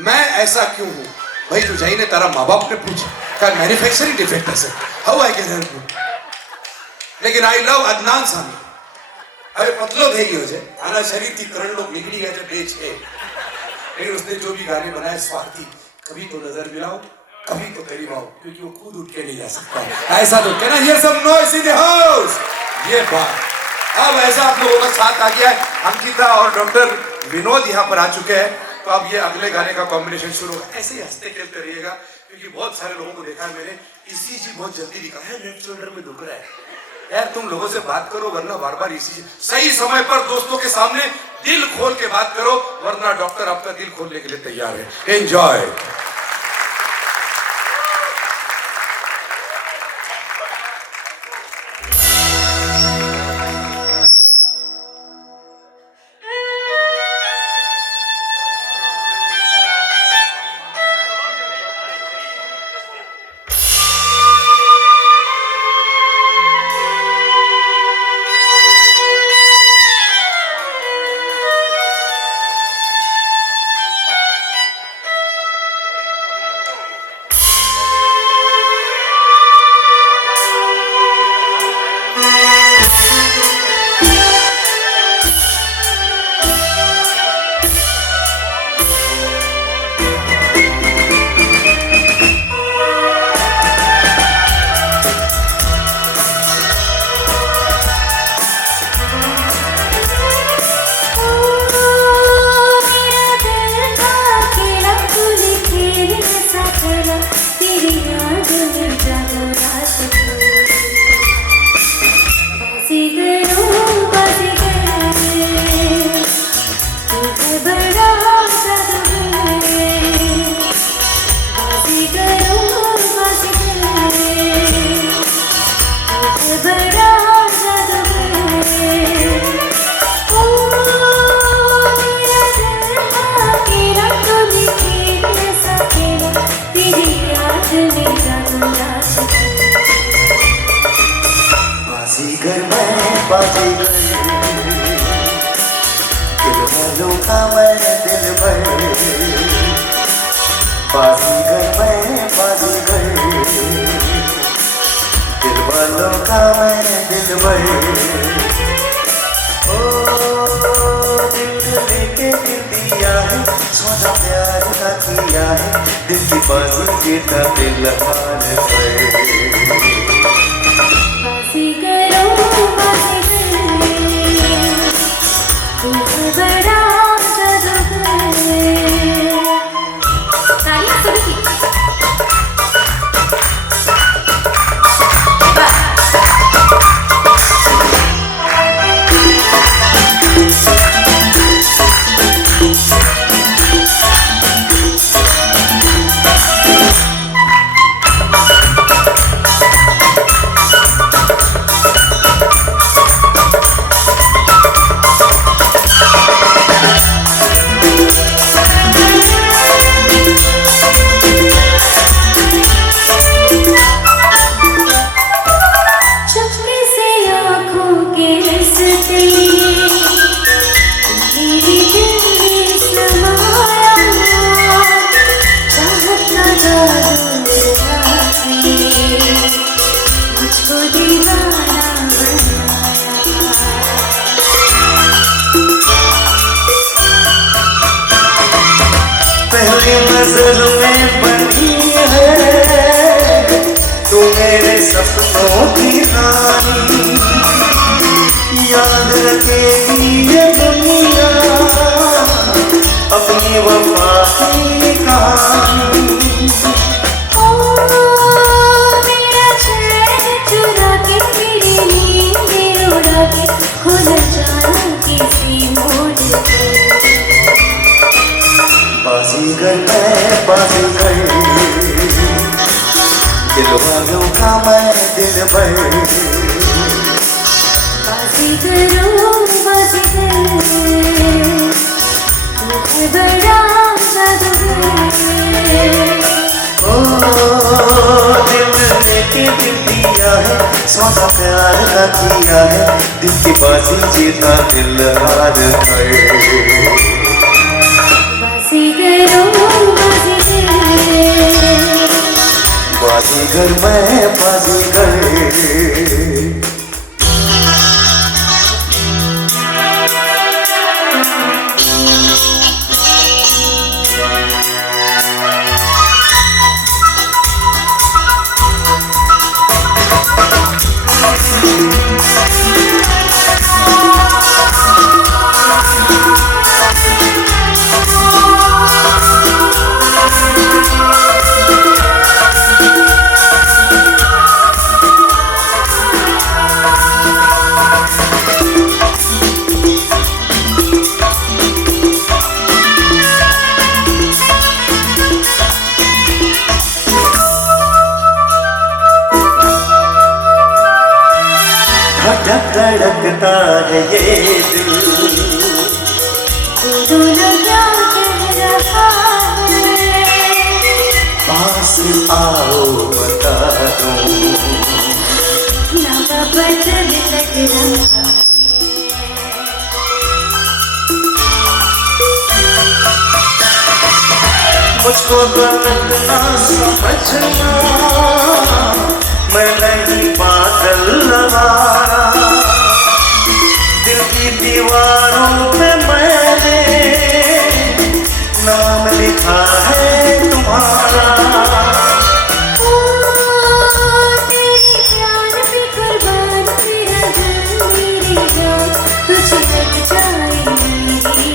मैं ऐसा क्यों हूँ। भाई तू जाइए, तारा माँ बाप ने पूछा क्या मैन्युफैक्चरिंग डिफेक्ट है, how I can help you. लेकिन आई लव अदनान सामी। હવે પતલો થઈ ગયો છે, આના શરીરથી 3 लोग निकली गए थे, 2 છે। लेकिन उसने जो भी गाने बनाए स्वार्थी, कभी तो नजर मिलाओ, कभी तो तेरी माओ, क्योंकि वो खुद उठ के नहीं जा सकता। ऐसा तो कहना, ये सब नॉइस इन द हाउस। ये बात अब ऐसा आप लोगों का साथ आ गया है। अंकिता और डॉक्टर विनोद यहाँ पर आ चुके हैं, तो अब ये अगले गाने का कॉम्बिनेशन शुरू होगा। ऐसे ही हंसते खेलते रहिएगा, क्योंकि बहुत सारे लोगों को देखा है मैंने, इसी जी बहुत जल्दी दिखा है, लेफ्ट शोल्डर में दुख रहा है, यार तुम लोगों से बात करो, वरना बार बार इसी सही समय पर दोस्तों के सामने दिल खोल के बात करो, वरना डॉक्टर आपका दिल खोलने के लिए तैयार है। एंजॉय। बाजीगर मैं बाजीगर, दिल वालों का मैं दिल भर। बाजीगर मैं बाजीगर, दिल वालों का मैं दिल भर। ओ दिल लेके दिल दिया है, सौदा प्यार का किया है, दिल की बाजी जीता दिल हार पर। पहली नजर में बनी है तू मेरे सपनों की रानी, याद रखेगी ये दुनिया अपनी वफा की कहानी। मेरा चैन चुरा के मेरी नींद उड़ा के खुल जाना किसी मोड़ पे। बाजीगर मैं बाजीगर, दिल वालों का मैं दिल भर। बाजीगर बाजीगर, तू है बड़ा जादूगर। ओ दिल लेके दिल दिया है, सौदा प्यार का किया है, दिल की बाजी जीता दिल हार कर। बाजीगर मैं बाजीगर। धड़कता है ये दिल। बोलो क्या कह रहा है, पास आओ बता दूं, नवा बदल लग रहा है। मुझको गलत ना समझना, मैं नहीं पागल नवारा। दिल की दीवारों पे मैंने नाम लिखा है तुम्हारा। ओ तेरी प्यार पे कुर्बान मेरा दिल मेरी जान, तुझे लग जाए मेरी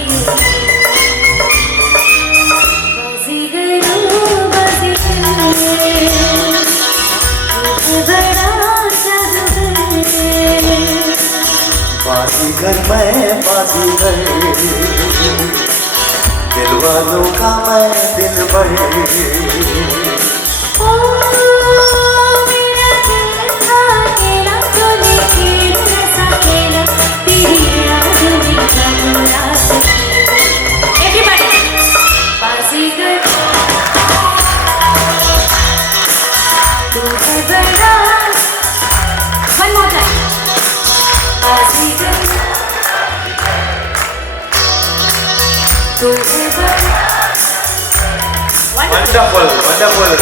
बाजीगर मैं बाजीगर, दिल वालों का मैं दिलबर। ओ मेरा दिल था अकेला, तूने खेल ऐसा खेला, तेरी याद में करूँ रात। Everybody, बाजीगर तू है बड़ा। One more time. बाजीगर तू है बड़ा। Wonderful wonderful.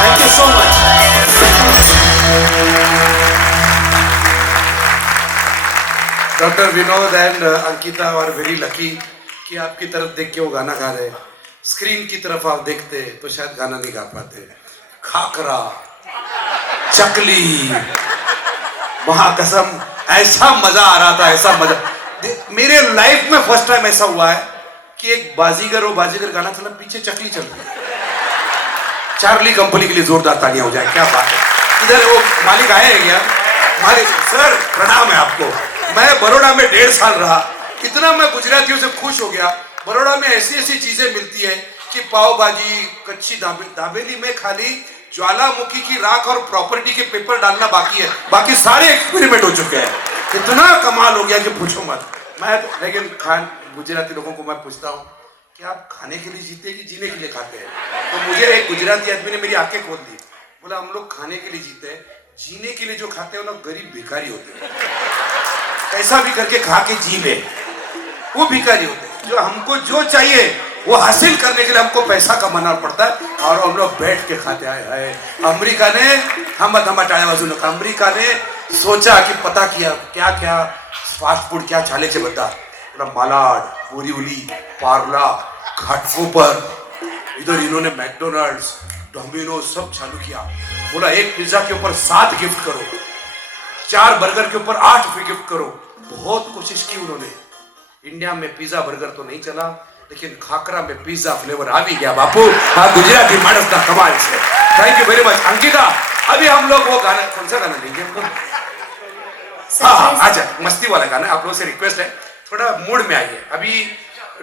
Thank you so much. Doctor Vinod and Ankita are very lucky कि आपकी तरफ देख के वो गाना गा रहे। स्क्रीन की तरफ आप देखते तो शायद गाना नहीं गा पाते। खाकरा, चकली, महाकसम, ऐसा मजा आ रहा था, ऐसा मजा। मेरे लाइफ में फर्स्ट टाइम ऐसा हुआ है कि एक बाजीगर और बाजीगर गाना चला, पीछे चकली चल रही है। चार्ली कंपनी के लिए जोरदार तालियां हो जाए, क्या बात है। इधर वो मालिक आए हैं क्या? मालिक सर प्रणाम है आपको। मैं बड़ौदा में 1.5 साल रहा, इतना मैं गुजरातियों से खुश हो गया। बड़ौदा में ऐसी ऐसी चीजें मिलती है कि पाव भाजी, कच्ची दाबेली में खाली ज्वालामुखी की राख और प्रॉपर्टी के पेपर डालना बाकी है, बाकी सारे एक्सपेरिमेंट हो चुके हैं। इतना कमाल हो गया कि पूछो मत। मैं तो लेकिन गुजराती लोगों को मैं पूछता हूँ कि आप खाने के लिए जीते कि जीने के लिए खाते हैं? तो मुझे एक गुजराती आदमी ने मेरी आंखें खोल दी। बोला हम लोग खाने के लिए जीते हैं, जीने के लिए जो खाते हैं वो लोग गरीब भिखारी होते हैं। कैसा भी करके खा के जी ले, वो भिखारी होते हैं। जो हमको जो चाहिए वो हासिल करने के लिए हमको पैसा कमाना पड़ता है और हम लोग बैठ के खाते आए। अमेरिका ने अमेरिका ने सोचा कि पता किया क्या क्या फास्ट फूड क्या चाले से बता, मालाड, बोरीवली, पार्ला, घाटकोपर, इधर इन्होंने मैकडोनल्ड्स, डोमिनोज सब चालू किया। बोला एक पिज्जा के ऊपर 7 गिफ्ट करो, 4 बर्गर के ऊपर 8 गिफ्ट करो। बहुत कोशिश की उन्होंने। इंडिया में पिज्जा बर्गर तो नहीं चला, लेकिन खाकरा में पिज्जा फ्लेवर आ भी गया बापू। हाँ, गुजराती मानस का कमाल से। Thank you very much Ankita. अभी हम लोग वो गाना, कौन सा गाना लेंगे हमको? हाँ, आजा, मस्ती वाला गाना। आप लोगों से रिक्वेस्ट है थोड़ा मूड में आइए। अभी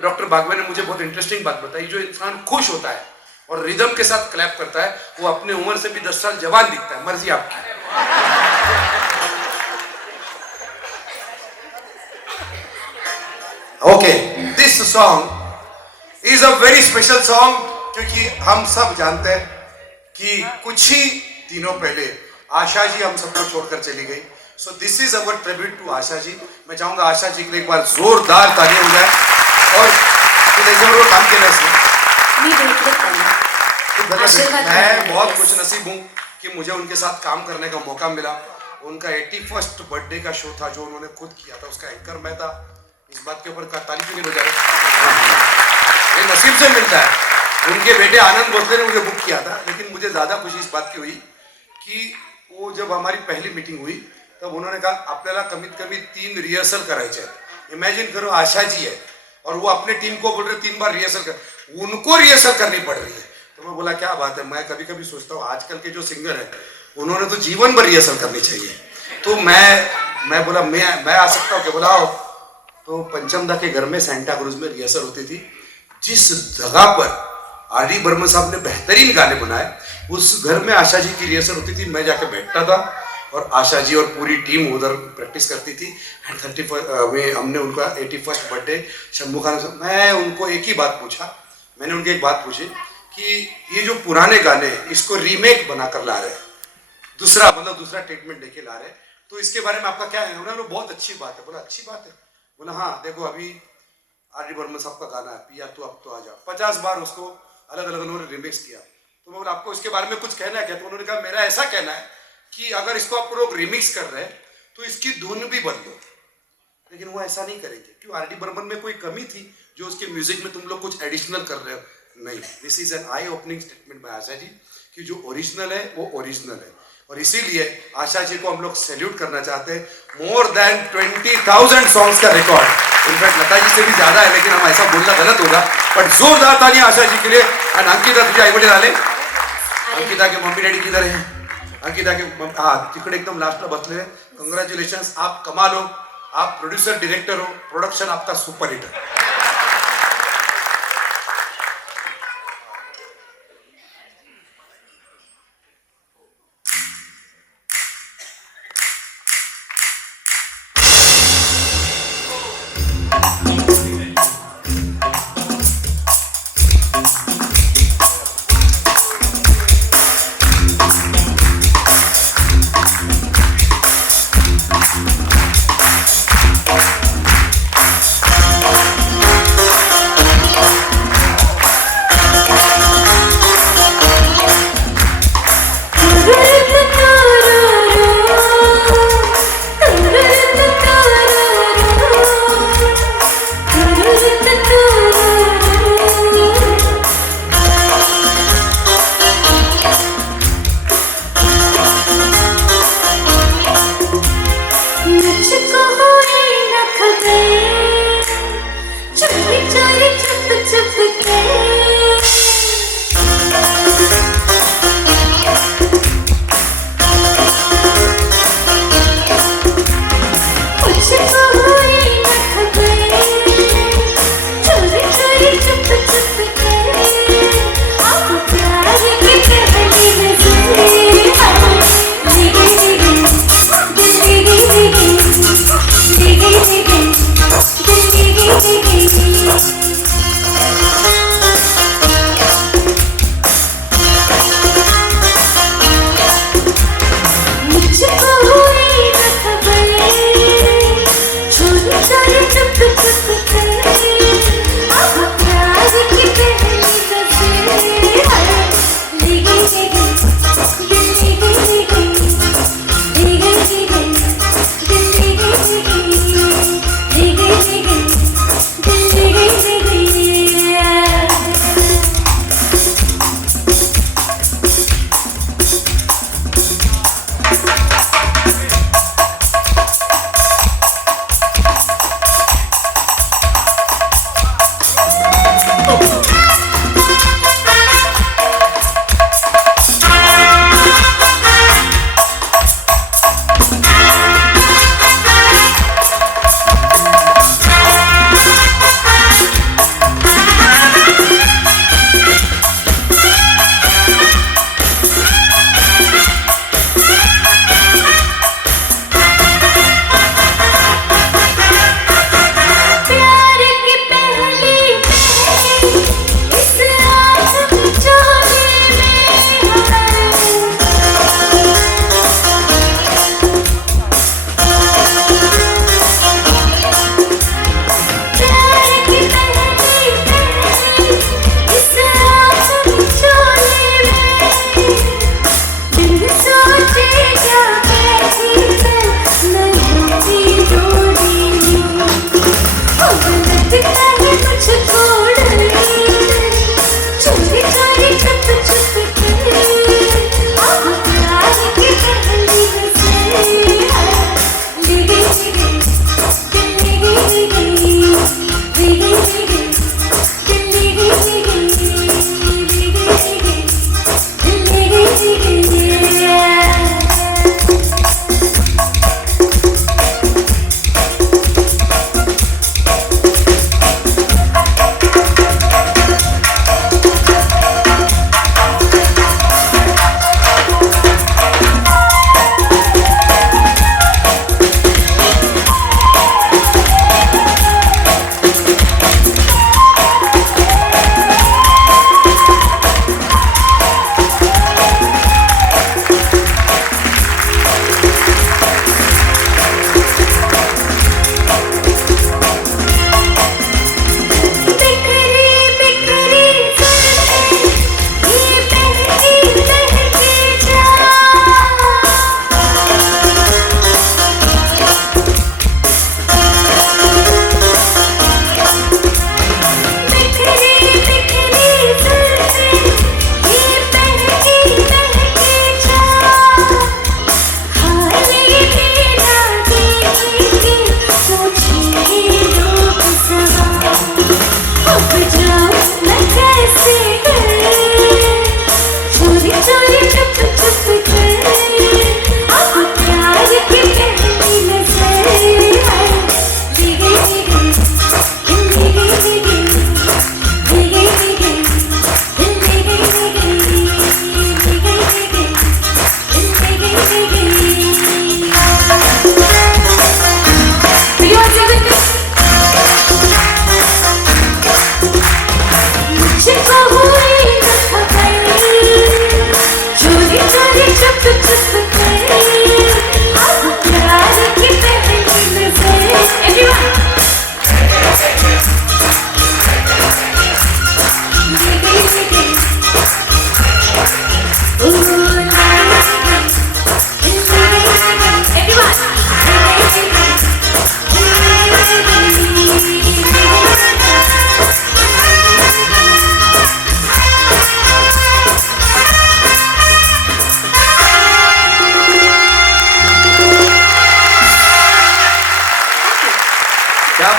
डॉक्टर बागवे ने मुझे बहुत इंटरेस्टिंग बात बताई, जो इंसान खुश होता है और रिदम के साथ क्लैप करता है वो अपने उम्र से भी 10 साल जवान दिखता है। मर्जी आपकी। Okay, this song is a very special song, क्योंकि हम सब जानते हैं कि कुछ ही दिनों पहले आशा जी हम सबको छोड़कर चली गई। So this is our tribute to Asha ji. मैं चाहूंगा आशा जी के लिए एक बार जोरदार तालियां हो जाए। और त्याच्याबरोबर काम केलं असेल। मी भेटले त्यांना. आशीर्वाद मैं करा. बहुत खुश नसीब हूँ कि मुझे उनके साथ काम करने का मौका मिला। उनका 81st बर्थडे का शो था जो उन्होंने खुद किया था, उसका एंकर मैं था। इस बात के ऊपर ताली क्यों नहीं बजा रहे? ये नसीब से मिलता है। उनके बेटे आनंद भोसले ने मुझे बुक किया था, लेकिन मुझे ज्यादा खुशी इस बात की हुई कि वो जब हमारी पहली मीटिंग हुई तब उन्होंने कहा आपल्याला कमीत कमी 3 रिहर्सल करायचे आहेत। इमेजिन करो, आशा जी है और वो अपने टीम को बोल रहे 3 बार रिहर्सल कर। उनको रिहर्सल करनी पड़ रही है। तो मैं बोला क्या बात है, मैं कभी कभी सोचता हूँ आजकल के जो सिंगर है उन्होंने तो जीवन भर रिहर्सल करनी चाहिए। तो मैं बोला मैं आ सकता हूँ कि बोलाओ। तो पंचमदा के घर में सेंटा क्रूज में रिहर्सल होती थी। जिस जगह पर आर.डी. बर्मन साहब ने बेहतरीन गाने बनाए, उस घर में आशा जी की रिहर्सल होती थी। मैं जाके बैठता था और आशा जी और पूरी टीम उधर प्रैक्टिस करती थी। एंड 31 में हमने उनका 81st बर्थडे शंभुखान से, मैं उनको एक ही बात पूछा, मैंने उनके एक बात पूछी कि ये जो पुराने गाने इसको रीमेक बनाकर ला रहे हैं, दूसरा ट्रीटमेंट देके ला रहे हैं, तो इसके बारे में आपका क्या है? उन्होंने बहुत अच्छी बात है। बोला अच्छी बात है? बोला हाँ देखो अभी आर.डी. बर्मन साहब का गाना है पिया तू अब तो आ जा, 50 बार उसको अलग अलग उन्होंने रिमिक्स किया। तो मैं बोला आपको इसके बारे में कुछ कहना है क्या? तो उन्होंने कहा मेरा ऐसा कहना है कि अगर इसको आप लोग रिमिक्स कर रहे हैं तो इसकी धुन भी बदलो। लेकिन वो ऐसा नहीं करेंगे। क्यों? आर.डी. बर्मन में कोई कमी थी जो उसके म्यूजिक में तुम लोग कुछ एडिशनल कर रहे हो? नहीं, this is an eye opening statement by Asha ji कि जो ओरिजिनल है वो ओरिजिनल है। और इसीलिए आशा जी को हम लोग सैल्यूट करना चाहते हैं। मोर देन 20,000 सॉन्ग्स का रिकॉर्ड, इनफैक्ट लता जी से भी ज्यादा है, लेकिन हम ऐसा बोलना गलत होगा। बट जोरदार तालियां आशा जी के लिए। एंड अंकिता तुझे आईमध्ये डाले, अंकिता के मम्मी डॅडी किधर है? अंकिता के हाँ तिकडे एकदम लास्टला बसले। कंग्रॅच्युलेशन्स, आप कमाल हो, आप प्रोड्यूसर डायरेक्टर हो, प्रोडक्शन आपका सुपर हिट है।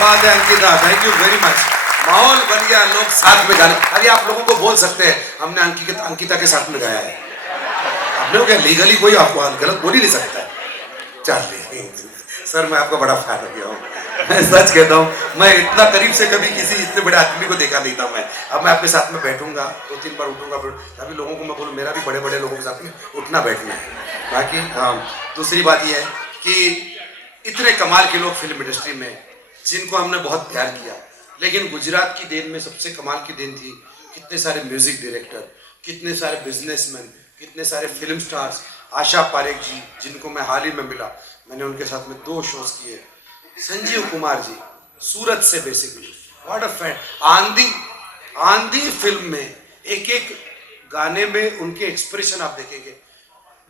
बात है Ankita, thank you very much. माहौल बन गया, लोग साथ में गाने। अरे आप लोगों को बोल सकते हैं हमने अंकिता के साथ में गाया है, आपने क्या लीगली कोई आपको गलत बोल ही नहीं सकता है। चलिए सर, मैं आपका बड़ा फैन हो गया हूँ, मैं सच कहता हूँ, मैं इतना करीब से कभी किसी इतने बड़े आदमी को देखा नहीं था। मैं अब मैं आपके साथ में बैठूंगा, 2-3 बार उठूंगा, फिर अभी लोगों को मैं बोलूँ मेरा भी बड़े बड़े लोगों के साथ में उठना बैठना है। बाकी हाँ, दूसरी बात यह है कि इतने कमाल के लोग फिल्म इंडस्ट्री में जिनको हमने बहुत प्यार किया, लेकिन गुजरात की देन में सबसे कमाल की देन थी कितने सारे म्यूजिक डायरेक्टर, कितने सारे बिजनेसमैन, कितने सारे फिल्म स्टार्स। आशा पारेख जी, जिनको मैं हाल ही में मिला, मैंने उनके साथ में 2 शोज किए। संजीव कुमार जी, सूरत से बेसिकली, व्हाट अ फैन। आंधी फिल्म में एक एक गाने में उनके एक्सप्रेशन आप देखेंगे।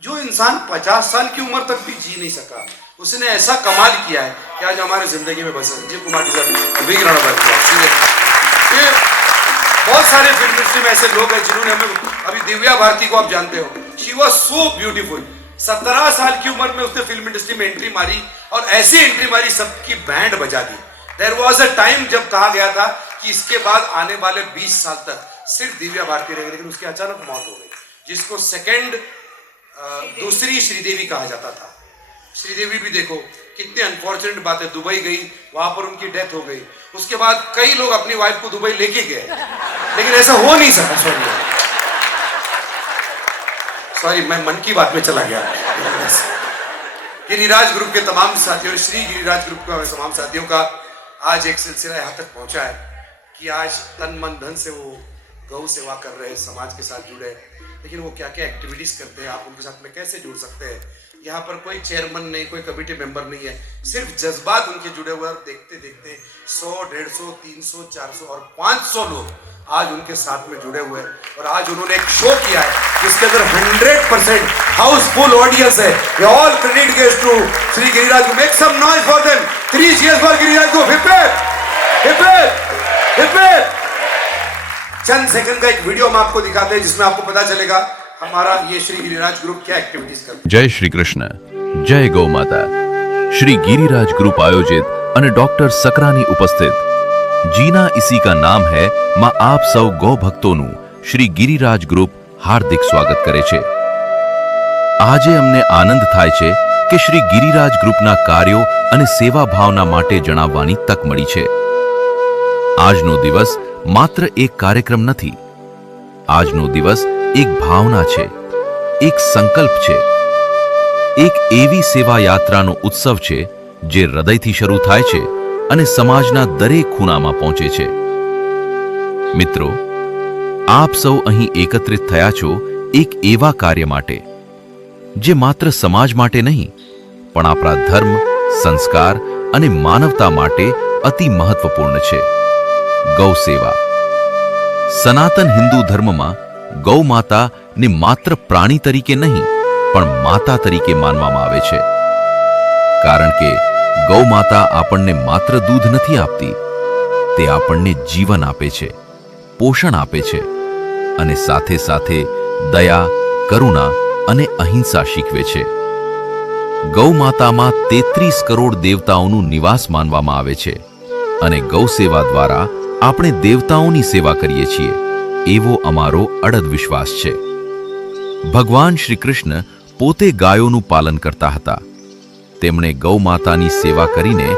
जो इंसान 50 साल की उम्र तक भी जी नहीं सका, उसने ऐसा कमाल किया है कि आज हमारे जिंदगी में बस संजीव कुमार जी साहब बिग राउंड ऑफ अप्लॉज। बहुत सारे फिल्म इंडस्ट्री में ऐसे लोग हैं जिन्होंने हमें, अभी दिव्या भारती को आप जानते हो, शी वॉज सो ब्यूटीफुल। 17 साल की उम्र में उसने फिल्म इंडस्ट्री में एंट्री मारी और ऐसी एंट्री मारी सबकी बैंड बजा दी। देयर वाज अ टाइम जब कहा गया था कि इसके बाद आने वाले 20 साल तक सिर्फ दिव्या भारती रहेगी, लेकिन उसकी अचानक मौत हो गई, जिसको दूसरी श्रीदेवी कहा जाता था। श्रीदेवी भी देखो कितनी अनफॉर्चुनेट बात है, दुबई गई, वहां पर उनकी डेथ हो गई। उसके बाद कई लोग अपनी वाइफ को दुबई लेके गए, लेकिन ऐसा हो नहीं सका। सॉरी मैं मन की बात में चला गया। गिरिराज ग्रुप के तमाम साथियों, श्री गिरिराज ग्रुप के तमाम साथियों का आज एक सिलसिला यहाँ तक पहुंचा है कि आज तन मन धन से वो गौ सेवा कर रहे हैं, समाज के साथ जुड़े, लेकिन वो क्या क्या एक्टिविटीज करते हैं, आप उनके साथ में कैसे जुड़ सकते हैं। यहाँ पर कोई चेयरमैन नहीं, कोई कमेटी मेंबर नहीं है, सिर्फ जज्बात उनके जुड़े हुए, और देखते देखते 100, 150, 300, 400 और 500 लोग आज उनके साथ में जुड़े हुए हैं। और आज उन्होंने एक शो किया है जिसके अंदर 100% हाउसफुल ऑडियंस है। All credit goes to Shri Giriraj. Make some noise for them. 3 cheers for Giriraj को। Hip hip hip hip. चंद सेकंड का एक वीडियो हम आपको दिखाते हैं जिसमें आपको पता चलेगा हमारा ये श्री गिरिराज ग्रुप क्या एक्टिविटीज करता है। जय श्री कृष्ण, जय गौ माता। श्री गिरिराज ग्रुप आयोजित અને ડોક્ટર સકરાની ઉપસ્થિત જીના इसी का नाम है માં આપ સૌ ગૌ ભક્તોનું શ્રી ગિરિરાજ ગ્રુપ હાર્દિક સ્વાગત કરે છે। આજે અમને આનંદ થાય છે કે શ્રી ગિરિરાજ ગ્રુપના કાર્યો અને સેવા ભાવના માટે જણાવવાની તક મળી છે। આજનો દિવસ માત્ર એક કાર્યક્રમ નથી, આજનો દિવસ એક ભાવના છે, એક સંકલ્પ છે, એક એવી સેવા યાત્રાનો ઉત્સવ છે જે હૃદયથી શરૂ થાય છે અને સમાજના દરેક ખૂણામાં પહોંચે છે। મિત્રો, આપ સૌ અહીં એકત્રિત થયા છો એક એવા કાર્ય માટે જે માત્ર સમાજ માટે નહીં પણ આપણા ધર્મ, સંસ્કાર અને માનવતા માટે અતિ મહત્વપૂર્ણ છે। ગૌ સેવા। સનાતન હિન્દુ ધર્મમાં ગૌ માતાને માત્ર પ્રાણી તરીકે નહીં પણ માતા તરીકે માનવામાં આવે છે, કારણ કે ગૌ માતા આપણને માત્ર દૂધ નથી આપતી, તે આપણને જીવન આપે છે, પોષણ આપે છે અને સાથે સાથે દયા, કરુણા અને અહિંસા શીખવે છે। ગૌ માતામાં 33 કરોડ દેવતાઓનું નિવાસ માનવામાં આવે છે અને ગૌ સેવા દ્વારા આપણે દેવતાઓની સેવા કરીએ છીએ એવો અમારો અડદ વિશ્વાસ છે। ભગવાન શ્રી કૃષ્ણ પોતે ગાયોનું પાલન કરતા હતા। તેમણે ગૌ માતાની સેવા કરીને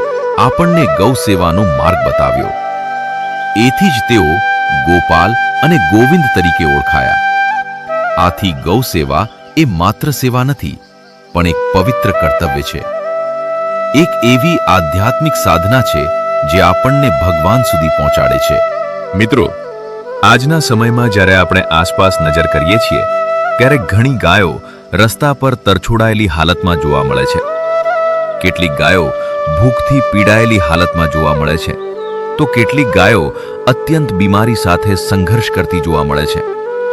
આપણને ગૌ સેવાનો માર્ગ બતાવ્યો। એથી જ તેઓ ગોપાલ અને ગોવિંદ તરીકે ઓળખાયા। આથી ગૌ સેવા એ માત્ર સેવા નથી પણ એક પવિત્ર કર્તવ્ય છે, એક એવી આધ્યાત્મિક સાધના છે જે આપણને ભગવાન સુધી પહોંચાડે છે। મિત્રો, આજના સમયમાં જ્યારે આપણે આસપાસ નજર કરીએ છીએ ત્યારે ઘણી ગાયો રસ્તા પર તરછોડાયેલી હાલતમાં જોવા મળે છે। કેટલીક ગાયો ભૂખથી પીડાયેલી હાલતમાં જોવા મળે છે તો કેટલીક ગાયો અત્યંત બીમારી સાથે સંઘર્ષ કરતી જોવા મળે છે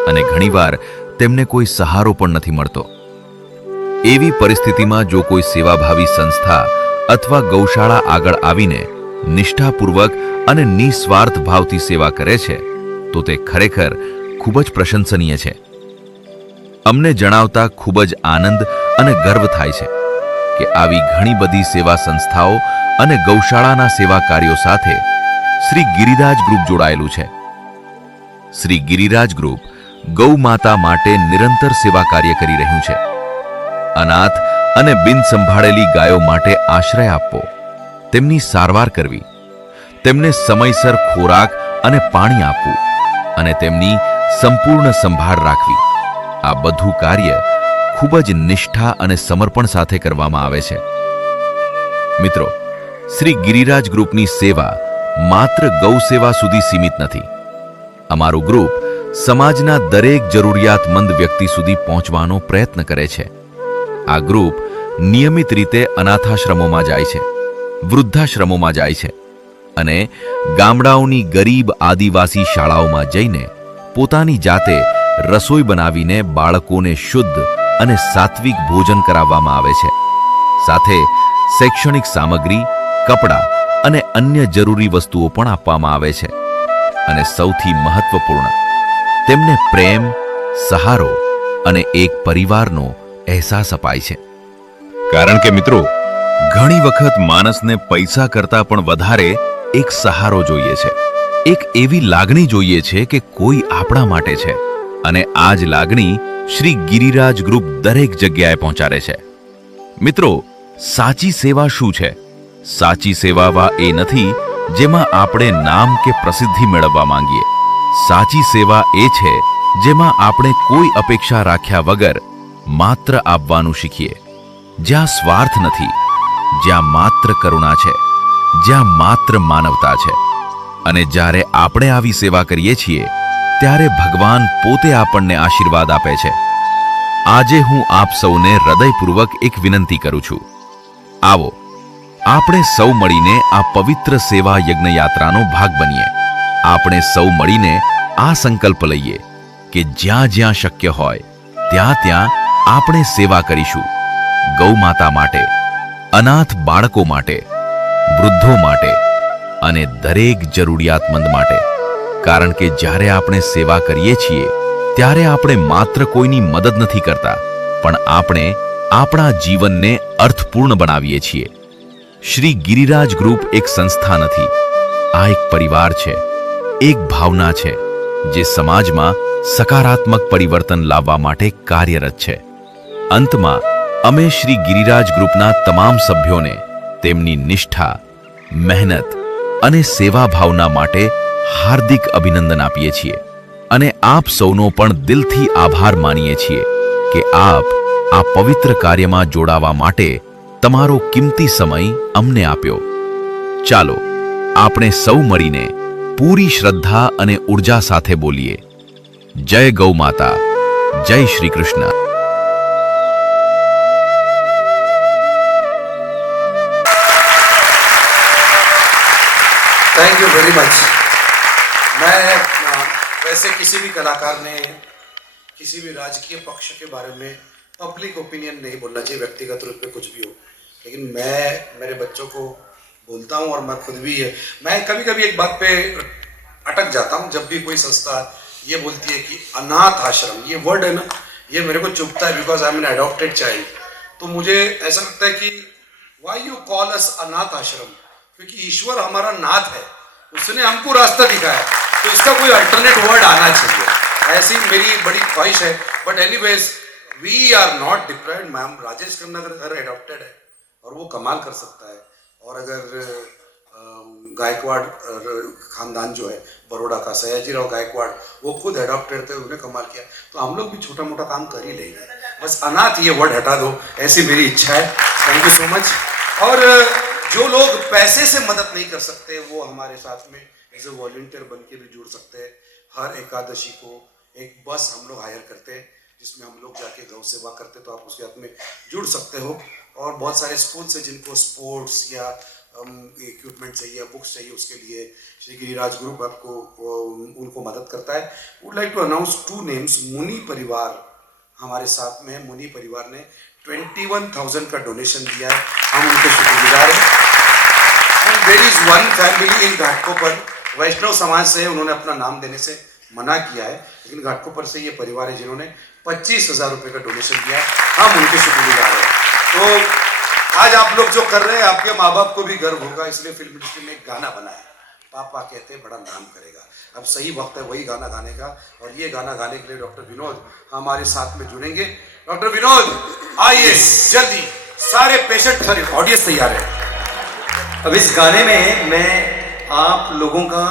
અને ઘણીવાર તેમને કોઈ સહારો પણ નથી મળતો। એવી પરિસ્થિતિમાં જો કોઈ સેવાભાવી સંસ્થા અથવા ગૌશાળા આગળ આવીને નિષ્ઠાપૂર્વક અને નિસ્વાર્થ ભાવથી સેવા કરે છે તો તે ખરેખર ખૂબ જ પ્રશંસનીય છે। અમને જણાવતા ખૂબ જ આનંદ અને ગર્વ થાય છે કે આવી ઘણી બધી સેવા સંસ્થાઓ અને ગૌશાળાના સેવા કાર્યો સાથે શ્રી ગિરિરાજ ગ્રુપ જોડાયેલું છે. શ્રી ગિરિરાજ ગ્રુપ ગૌ માતા માટે નિરંતર સેવા કાર્ય કરી રહ્યું છે. અનાથ અને બિન સંભાળેલી ગાયો માટે આશ્રય આપવો, તેમની સારવાર કરવી, તેમને સમયસર ખોરાક અને પાણી આપવું અને તેમની સંપૂર્ણ સંભાળ રાખવી, આ બધું કાર્ય ખૂબ જ નિષ્ઠા અને સમર્પણ સાથે કરવામાં આવે છે. મિત્રો, શ્રી ગિરિરાજ ગ્રુપની સેવા માત્ર ગૌ સેવા સુધી સીમિત નથી. અમારું ગ્રુપ સમાજના દરેક જરૂરિયાતમંદ વ્યક્તિ સુધી પહોંચવાનો પ્રયત્ન કરે છે. આ ગ્રુપ નિયમિત રીતે અનાથાશ્રમોમાં જાય છે, વૃદ્ધાશ્રમોમાં જાય છે અને ગામડાઓની ગરીબ આદિવાસી શાળાઓમાં જઈને પોતાની જાતે રસોઈ બનાવીને બાળકોને શુદ્ધ અને સાત્વિક ભોજન કરાવવામાં આવે છે. સાથે શૈક્ષણિક સામગ્રી, કપડાં અને અન્ય જરૂરી વસ્તુઓ પણ આપવામાં આવે છે. અને સૌથી મહત્વપૂર્ણ, તેમને પ્રેમ, સહારો અને એક પરિવારનો અહેસાસ અપાય છે. કારણ કે મિત્રો, ઘણી વખત માણસને પૈસા કરતાં પણ વધારે એક સહારો જોઈએ છે, એક એવી લાગણી જોઈએ છે કે કોઈ આપણા માટે છે. અને આ જ લાગણી શ્રી ગિરિરાજ ગ્રુપ દરેક જગ્યાએ પહોંચાડે છે. મિત્રો, સાચી સેવા શું છે? સાચી સેવા એ નથી જેમાં આપણે નામ કે પ્રસિદ્ધિ મેળવવા માંગીએ. સાચી સેવા એ છે જેમાં આપણે કોઈ અપેક્ષા રાખ્યા વગર માત્ર આપવાનું શીખીએ. જ્યાં સ્વાર્થ નથી, જ્યાં માત્ર કરુણા છે, જ્યાં માત્ર માનવતા છે. અને જ્યારે આપણે આવી સેવા કરીએ છીએ ત્યારે ભગવાન પોતે આપણને આશીર્વાદ આપે છે. આજે હું આપ સૌને હૃદયપૂર્વક એક વિનંતી કરું છું. આવો, આપણે સૌ મળીને આ પવિત્ર સેવા યજ્ઞ યાત્રાનો ભાગ બનીએ. આપણે સૌ મળીને આ સંકલ્પ લઈએ કે જ્યાં જ્યાં શક્ય હોય ત્યાં ત્યાં આપણે સેવા કરીશું. ગૌ માતા માટે, અનાથ બાળકો માટે, વૃદ્ધો માટે અને દરેક જરૂરિયાતમંદ માટે. કારણ કે જ્યારે આપણે સેવા કરીએ છીએ ત્યારે આપણે માત્ર કોઈની મદદ નથી કરતા, પણ આપણે આપણા જીવનને અર્થપૂર્ણ બનાવીએ છીએ. શ્રી ગિરિરાજ ગ્રુપ એક સંસ્થા નથી, આ એક પરિવાર છે, એક ભાવના છે જે સમાજમાં સકારાત્મક પરિવર્તન લાવવા માટે કાર્યરત છે. અંતમાં અમે શ્રી ગિરિરાજ ગ્રુપના તમામ સભ્યોને તેમની નિષ્ઠા, મહેનત અને સેવા ભાવના માટે હાર્દિક અભિનંદન આપીએ છીએ. અને આપ સૌનો પણ દિલથી આભાર માનીએ છીએ કે આપ આ પવિત્ર કાર્યમાં જોડાવા માટે તમારો કિંમતી સમય અમને આપ્યો. ચાલો આપણે સૌ મળીને પૂરી શ્રદ્ધા અને ઉર્જા સાથે બોલીએ, જય ગૌ માતા, જય Shri Krishna. Thank you very much. मैं वैसे किसी भी कलाकार ने किसी भी राजकीय पक्ष के बारे में पब्लिक ओपिनियन नहीं बोलना चाहिए, व्यक्तिगत रूप में कुछ भी हो, लेकिन मैं मेरे बच्चों को बोलता हूँ और मैं खुद भी मैं कभी कभी एक बात पे अटक जाता हूँ. जब भी कोई संस्था ये बोलती है कि अनाथ आश्रम, ये वर्ड है ना, ये मेरे को चुभता है because I am an adopted child. तो मुझे ऐसा लगता है कि वाई यू कॉल अस अनाथ आश्रम, क्योंकि ईश्वर हमारा नाथ है, उसने हमको रास्ता दिखाया, तो इसका कोई अल्टरनेट वर्ड आना चाहिए. ऐसी मेरी बड़ी ख्वाहिश है. But anyways we are not deprived. Ma'am Rajesh Khanna अगर एडॉप्टेड है और वो कमाल कर सकता है, और अगर गायकवाड़ खानदान जो है बड़ौदा का, सयाजीराव गायकवाड़, वो खुद एडॉप्टेड थे, उन्होंने कमाल किया, तो हम लोग भी छोटा मोटा काम कर ही लेंगे. बस अनाथ ये वर्ड हटा दो, ऐसी मेरी इच्छा है. Thank you so much. और जो लोग पैसे से मदद नहीं कर सकते वो हमारे साथ में एज ए वॉलंटियर बन के भी जुड़ सकते हैं. हर एकादशी को एक बस हम लोग हायर करते हैं जिसमें हम लोग जाके गौ सेवा करते हैं, तो आप उसके साथ में जुड़ सकते हो. और बहुत सारे स्कूल्स हैं जिनको स्पोर्ट्स या इक्विपमेंट चाहिए, बुक्स चाहिए, उसके लिए श्री गिरिराज ग्रुप आपको उनको मदद करता है. Would like to announce 2 names. मुनि परिवार हमारे साथ में है. मुनि परिवार ने 21,000 का डोनेशन दिया है, हम उनके शुक्रगुजार हैं. And there is one family in Ghatkopar, Vaishnav Samaj से, उन्होंने अपना नाम देने से मना किया है, लेकिन घाटकोपर से ये परिवार है जिन्होंने 25,000 रुपये का डोनेशन दिया है, हम उनके शुक्रगुजार हैं. तो आज आप लोग जो कर रहे हैं आपके माँ बाप को भी गर्व होगा, इसलिए फिल्म इंडस्ट्री में एक गाना बना है, पापा कहते बड़ा नाम करेगा। अब सही वक्त है वही गाना गाने का, और ये गाना गाने के लिए डॉक्टर विनोद हमारे साथ में जुड़ेंगे। डॉक्टर विनोद आइए जल्दी, सारे पेशेंट खड़े, ऑडियंस तैयार है। अब इस गाने में मैं आप लोगों का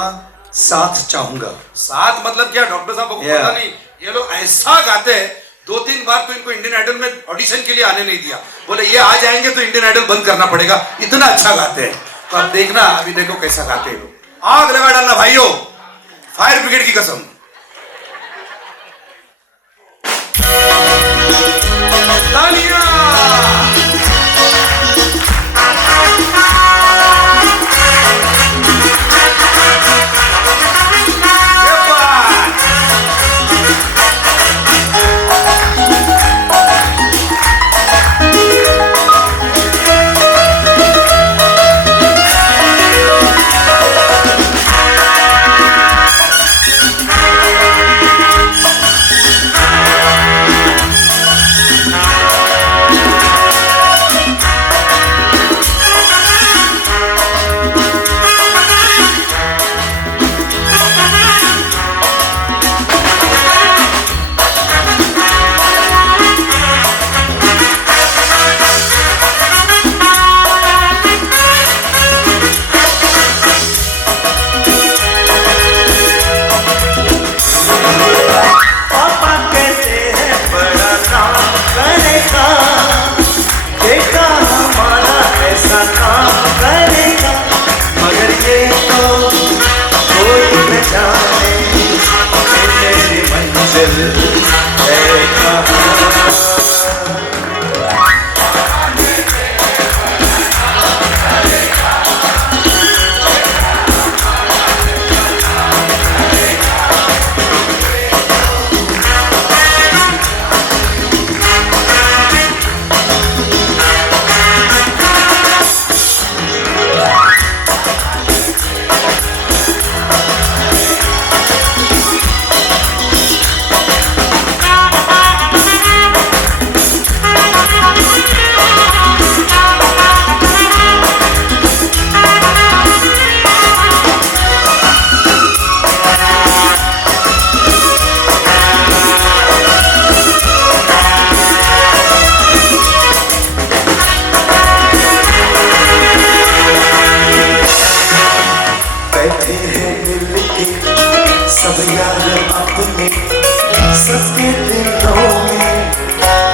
साथ चाहूंगा। साथ मतलब क्या डॉक्टर साहब को Yeah. पता नहीं, ये लोग ऐसा गाते हैं, 2-3 बार तो इनको इंडियन आइडल में ऑडिशन के लिए आने नहीं दिया, बोले ये आ जाएंगे तो इंडियन आइडल बंद करना पड़ेगा, इतना अच्छा गाते हैं। तो आप देखना अभी देखो कैसा गाते हैं, आग लगा डालना भाइयों, फायर ब्रिगेड की कसम। तालियां। ये बात। पापा कहते हैं बड़ा नाम करेगा, बेटा हमारा ऐसा काम करेगा, मगर ये तो कोई न जाने मेरी मंजिल है कहाँ। बैठे हैं मिलके सब यार अपने, सबके दिलों में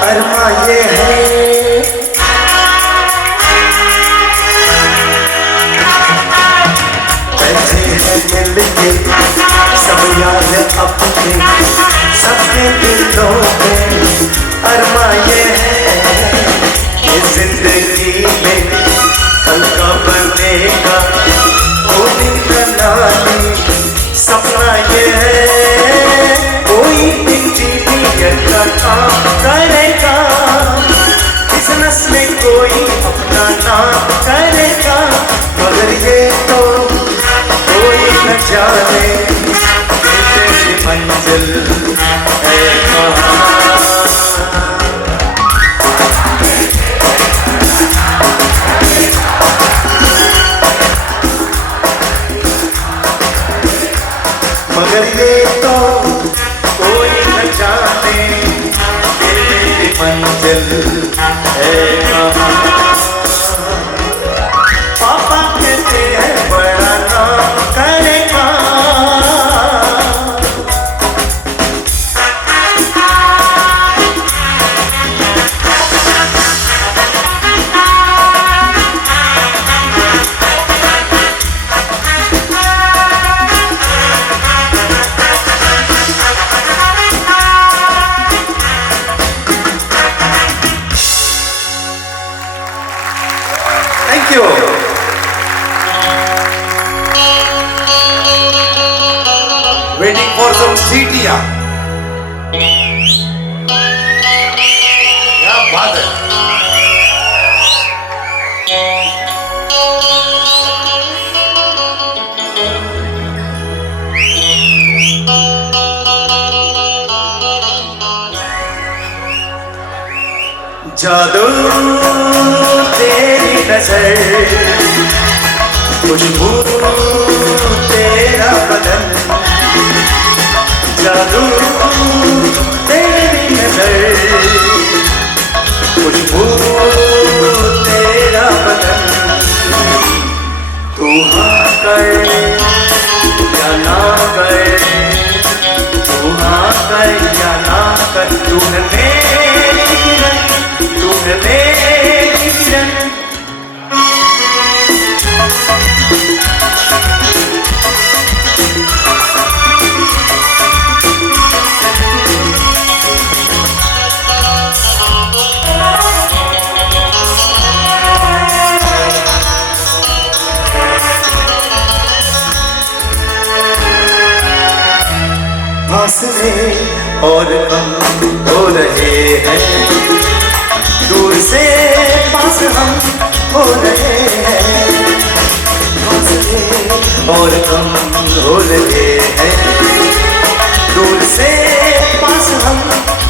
अरमा ये है, बैठे हैं मिलके सब यार अपने, सबके दिलों में अरमा ये है, ये जिंदगी में हल्का बनेगा कोई नानी, सपना ये है कोई इंजीनियर का काम करेगा, बिजनेस में कोई अपना नाम करेगा, मगर ये तो कोई न जाने मेरी मंजिल है कहाँ। मगर ये तो कोई न जाने मेरी मंजिल है कहाँ। पापा कहते हैं बड़ा नाम करेगा, thank you. Waiting for some सीटिया। क्या बात है। जादू तेरी नजर, खुशबू तेरा बदन, जादू तेरी नजर, खुशबू तेरा बदन। तू हाँ कर या ना कर, तू हाँ कर या ना कर, तू है मेरी किरण, तू है मेरी किरण। फासले और कम हो रहे हैं, दूर से पास हम हो रहे हैं। फासले और कम हो रहे हैं, दूर से पास हम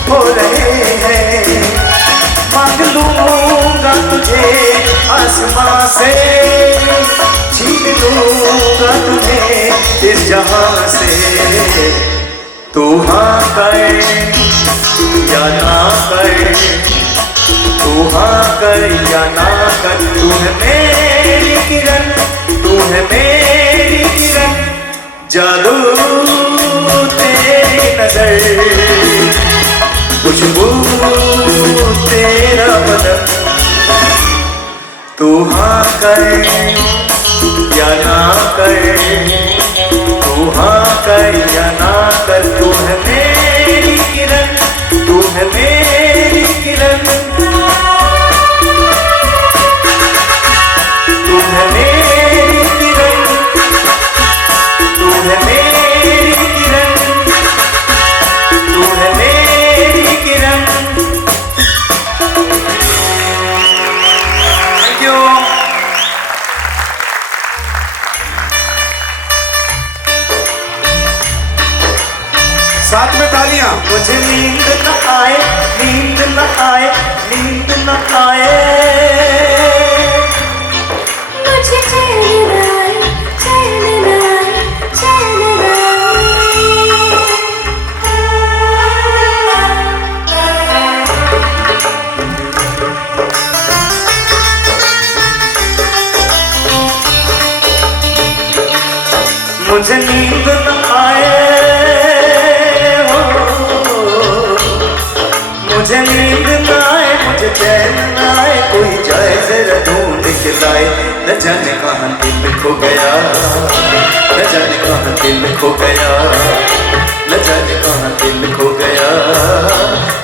हो रहे हैं। मांग लूंगा तुझे आसमां से, छीन लूंगा तुझे इस जहां से। तू हाँ कर या ना कर, तू हाँ कर या ना कर, तू है मेरी किरण, तू है मेरी किरण। जादू तेरी नजर, खुशबू तेरा बदन। तू हाँ कर या ना कर, तू हाँ कर या ना कर, तू है मेरी किरण, तू है मेरी किरण। तू है मेरी किरण, तू है मेरी किरण, तू है मेरी किरण। Thank you. साथ में तालियां। मुझे नींद न आए, नींद न आए, नींद न आए। मुझे चैन न आए, चैन न आए, चैन न आए। मुझे नींद न आए, मुझे नींद न आए, मुझे चैन न आए। कोई जाए जरा ढूंढ के लाए, न जाने कहाँ दिल खो गया, न जाने कहाँ दिल खो गया, न जाने कहाँ दिल खो गया,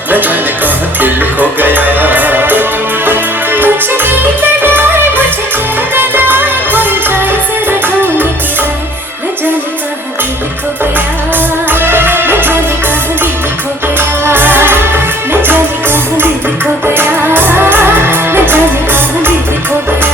न जाने कहाँ दिल खो गया। मुझे नींद न आए, मुझे चैन न आए, कोई जाए जरा ढूंढ के लाए, न जाने कहाँ दिल खो गया, न जाने कहाँ दिल खो गया, न जाने कहाँ दिल खो गया, न जाने कहाँ दिल खो गया।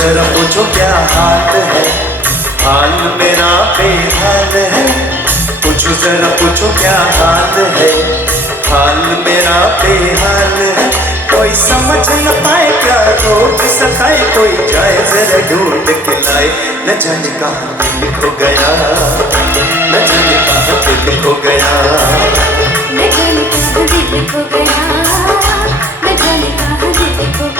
जरा पूछो क्या हाल है, हाल मेरा बेहाल है। पूछो जरा पूछो क्या हाल है, हाल मेरा बेहाल है। कोई समझ न पाए क्या रोक सकाए, कोई जाए जरा ढूंढ के लाए। न जाने कहाँ दिल खो गया, न जाने कहाँ दिल खो गया, न जाने कहाँ दिल खो गया, न जाने कहाँ दिल खो गया।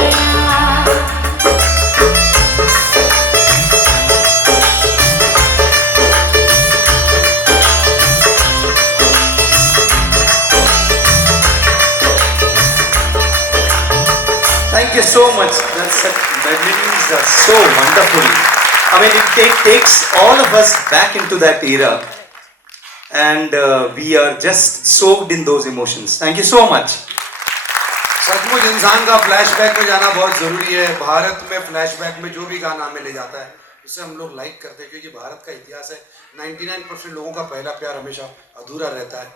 you so much. That's such memories are so wonderful. I mean, it takes all of us back into that era, and we are just soaked in those emotions. Thank you so much. सचमुच इंसान का flashback में जाना बहुत जरूरी है। भारत में flashback में जो भी गाना हमें ले जाता है उसे हम लोग लाइक करते हैं, क्योंकि भारत का इतिहास है 99% लोगों का पहला प्यार हमेशा अधूरा रहता है,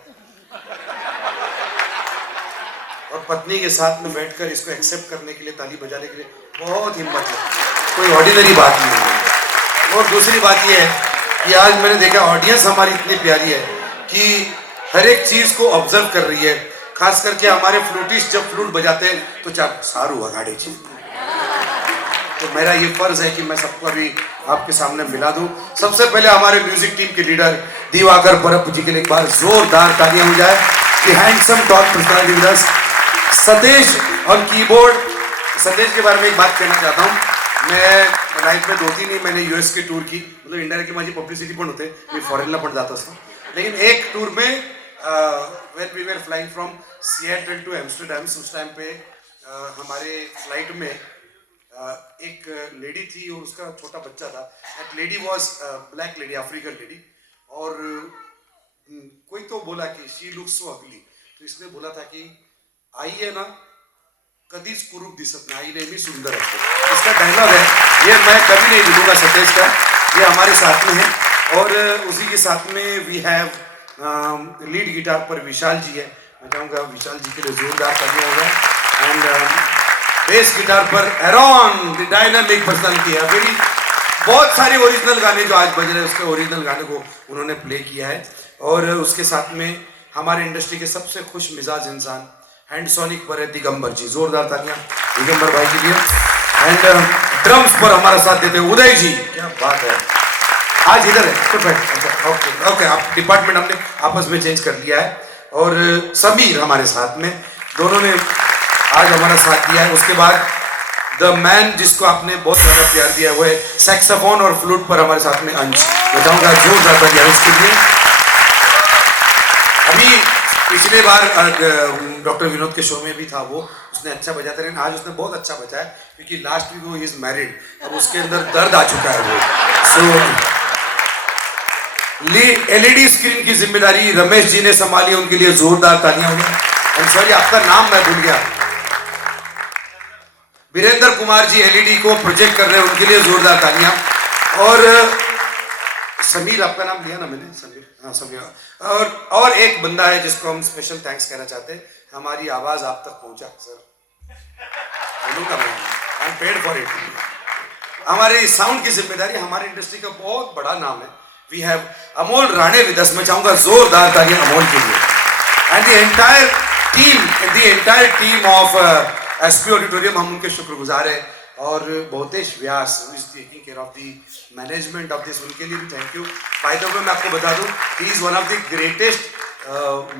और पत्नी के साथ में बैठकर इसको एक्सेप्ट करने के लिए, ताली बजाने के लिए बहुत हिम्मत है, कोई ऑर्डिनरी बात नहीं है। और दूसरी बात यह है कि आज मैंने देखा ऑडियंस हमारी इतनी प्यारी है कि हर एक चीज को ऑब्जर्व कर रही है। खास करके हमारे फ्लूटिस्ट जब फ्लूट बजाते हैं तो चार सारू अगाड़े जी, तो मेरा ये फर्ज है कि मैं सबको अभी आपके सामने मिला दूं। सबसे पहले हमारे म्यूजिक टीम के लीडर दिवाकर परब जी के लिए एक बार जोरदार तालियां हो जाए। The handsome top personality Satesh on keyboard. Satesh के बारे में एक बात कहना चाहता हूं, मैं लाइफ में 2-3 ही मैंने यूएस की टूर की, मतलब इंडायरेक्टली माझी पब्लिसिटी पण होते, मी फॉरेनला पण जात असतो, लेकिन एक टूर में when we were flying from Seattle to Amsterdam, उस टाइम पे हमारे फ्लाइट में एक लेडी थी और उसका छोटा बच्चा था। That lady was black lady, African lady, और कोई तो बोला कि she looks so ugly, तो इसने बोला था कि आई है ना कधीच कुरूप दिसत नाही, आई नेहमी सुंदर असते। इसका डायलॉग है, ये मैं कभी नहीं भूलूंगा सतेज का, ये हमारे साथ में है। और उसी के साथ में वी हैव लीड गिटार पर विशाल जी है, मैं चाहूँगा विशाल जी के लिए जोरदार तालियां होगा। एंड बेस गिटार पर एरॉन, द डायनामिक पर्सनालिटी है, मेरी बहुत सारे ओरिजिनल गाने जो आज बज रहे हैं उसके ओरिजिनल गाने को उन्होंने प्ले किया है। और उसके साथ में हमारे इंडस्ट्री के सबसे खुश मिजाज इंसान हैंडसोनिक पर है दिगंबर जी, जोरदार तालियां दिगंबर भाई के लिए। एंड ड्रम्स पर हमारा साथ देते हैं उदय जी, क्या बात है, आज इधर है तो ओके ओके, आप डिपार्टमेंट हमने आपस में चेंज कर लिया है। और समीर हमारे साथ में, दोनों ने आज हमारा साथ दिया है। उसके बाद द मैन जिसको आपने बहुत ज़्यादा प्यार दिया है वो है सैक्सोफोन और फ्लूट पर हमारे साथ में अंश, बताऊंगा जोरदार तालियां अंश के लिए। अभी पिछले बार डॉक्टर विनोद के शो में भी था वो, उसने अच्छा बजाते रहे, आज उसने बहुत अच्छा बजाया क्योंकि लास्ट वीक वो ही इज मैरिड, अब उसके अंदर दर्द आ चुका है वो। सो एलईडी स्क्रीन की जिम्मेदारी रमेश जी ने संभाली, उनके लिए जोरदार तालियां होंगी। सॉरी आपका नाम मैं भूल गया, वीरेंद्र कुमार जी एलईडी को प्रोजेक्ट कर रहे हैं, उनके लिए जोरदार तालियां। और समीर, आपका नाम लिया ना मैंने, समीर, हाँ समीर। और एक बंदा है जिसको हम स्पेशल थैंक्स कहना चाहते हैं, हमारी आवाज आप तक पहुंचा सर, बोलूंगा मैं, I am paid for it. हमारी साउंड की जिम्मेदारी, हमारी इंडस्ट्री का बहुत बड़ा नाम है, we have Amol Rane with us, मैं चाहूंगा जोरदार तालियां अमोल के लिए। And the entire team of SP auditorium, हम उनके शुक्रगुजार हैं। और Bahutesh Vyas who is taking care of the management of this, उनके लिए भी thank you. By the way मैं आपको बता दूं, he is one of the greatest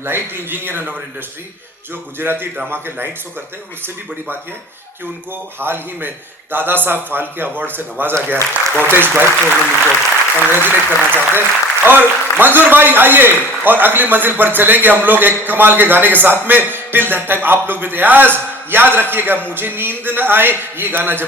light engineer in our industry, जो गुजराती ड्रामा के लाइट शो करते हैं। और उससे भी बड़ी बात यह है कि उनको हाल ही में दादा साहब फाल्के अवार्ड से नवाजा गया, बहुतेश भाई, तो उनको कंग्रेचुलेट करना चाहते हैं। और मंजूर भाई आइए, और अगली मंजिल पर चलेंगे हम लोग एक कमाल के गाने के साथ में। टिल दैट टाइम आप लोग भी याद रखिएगा, मुझे नींद न आए, ये गाना जब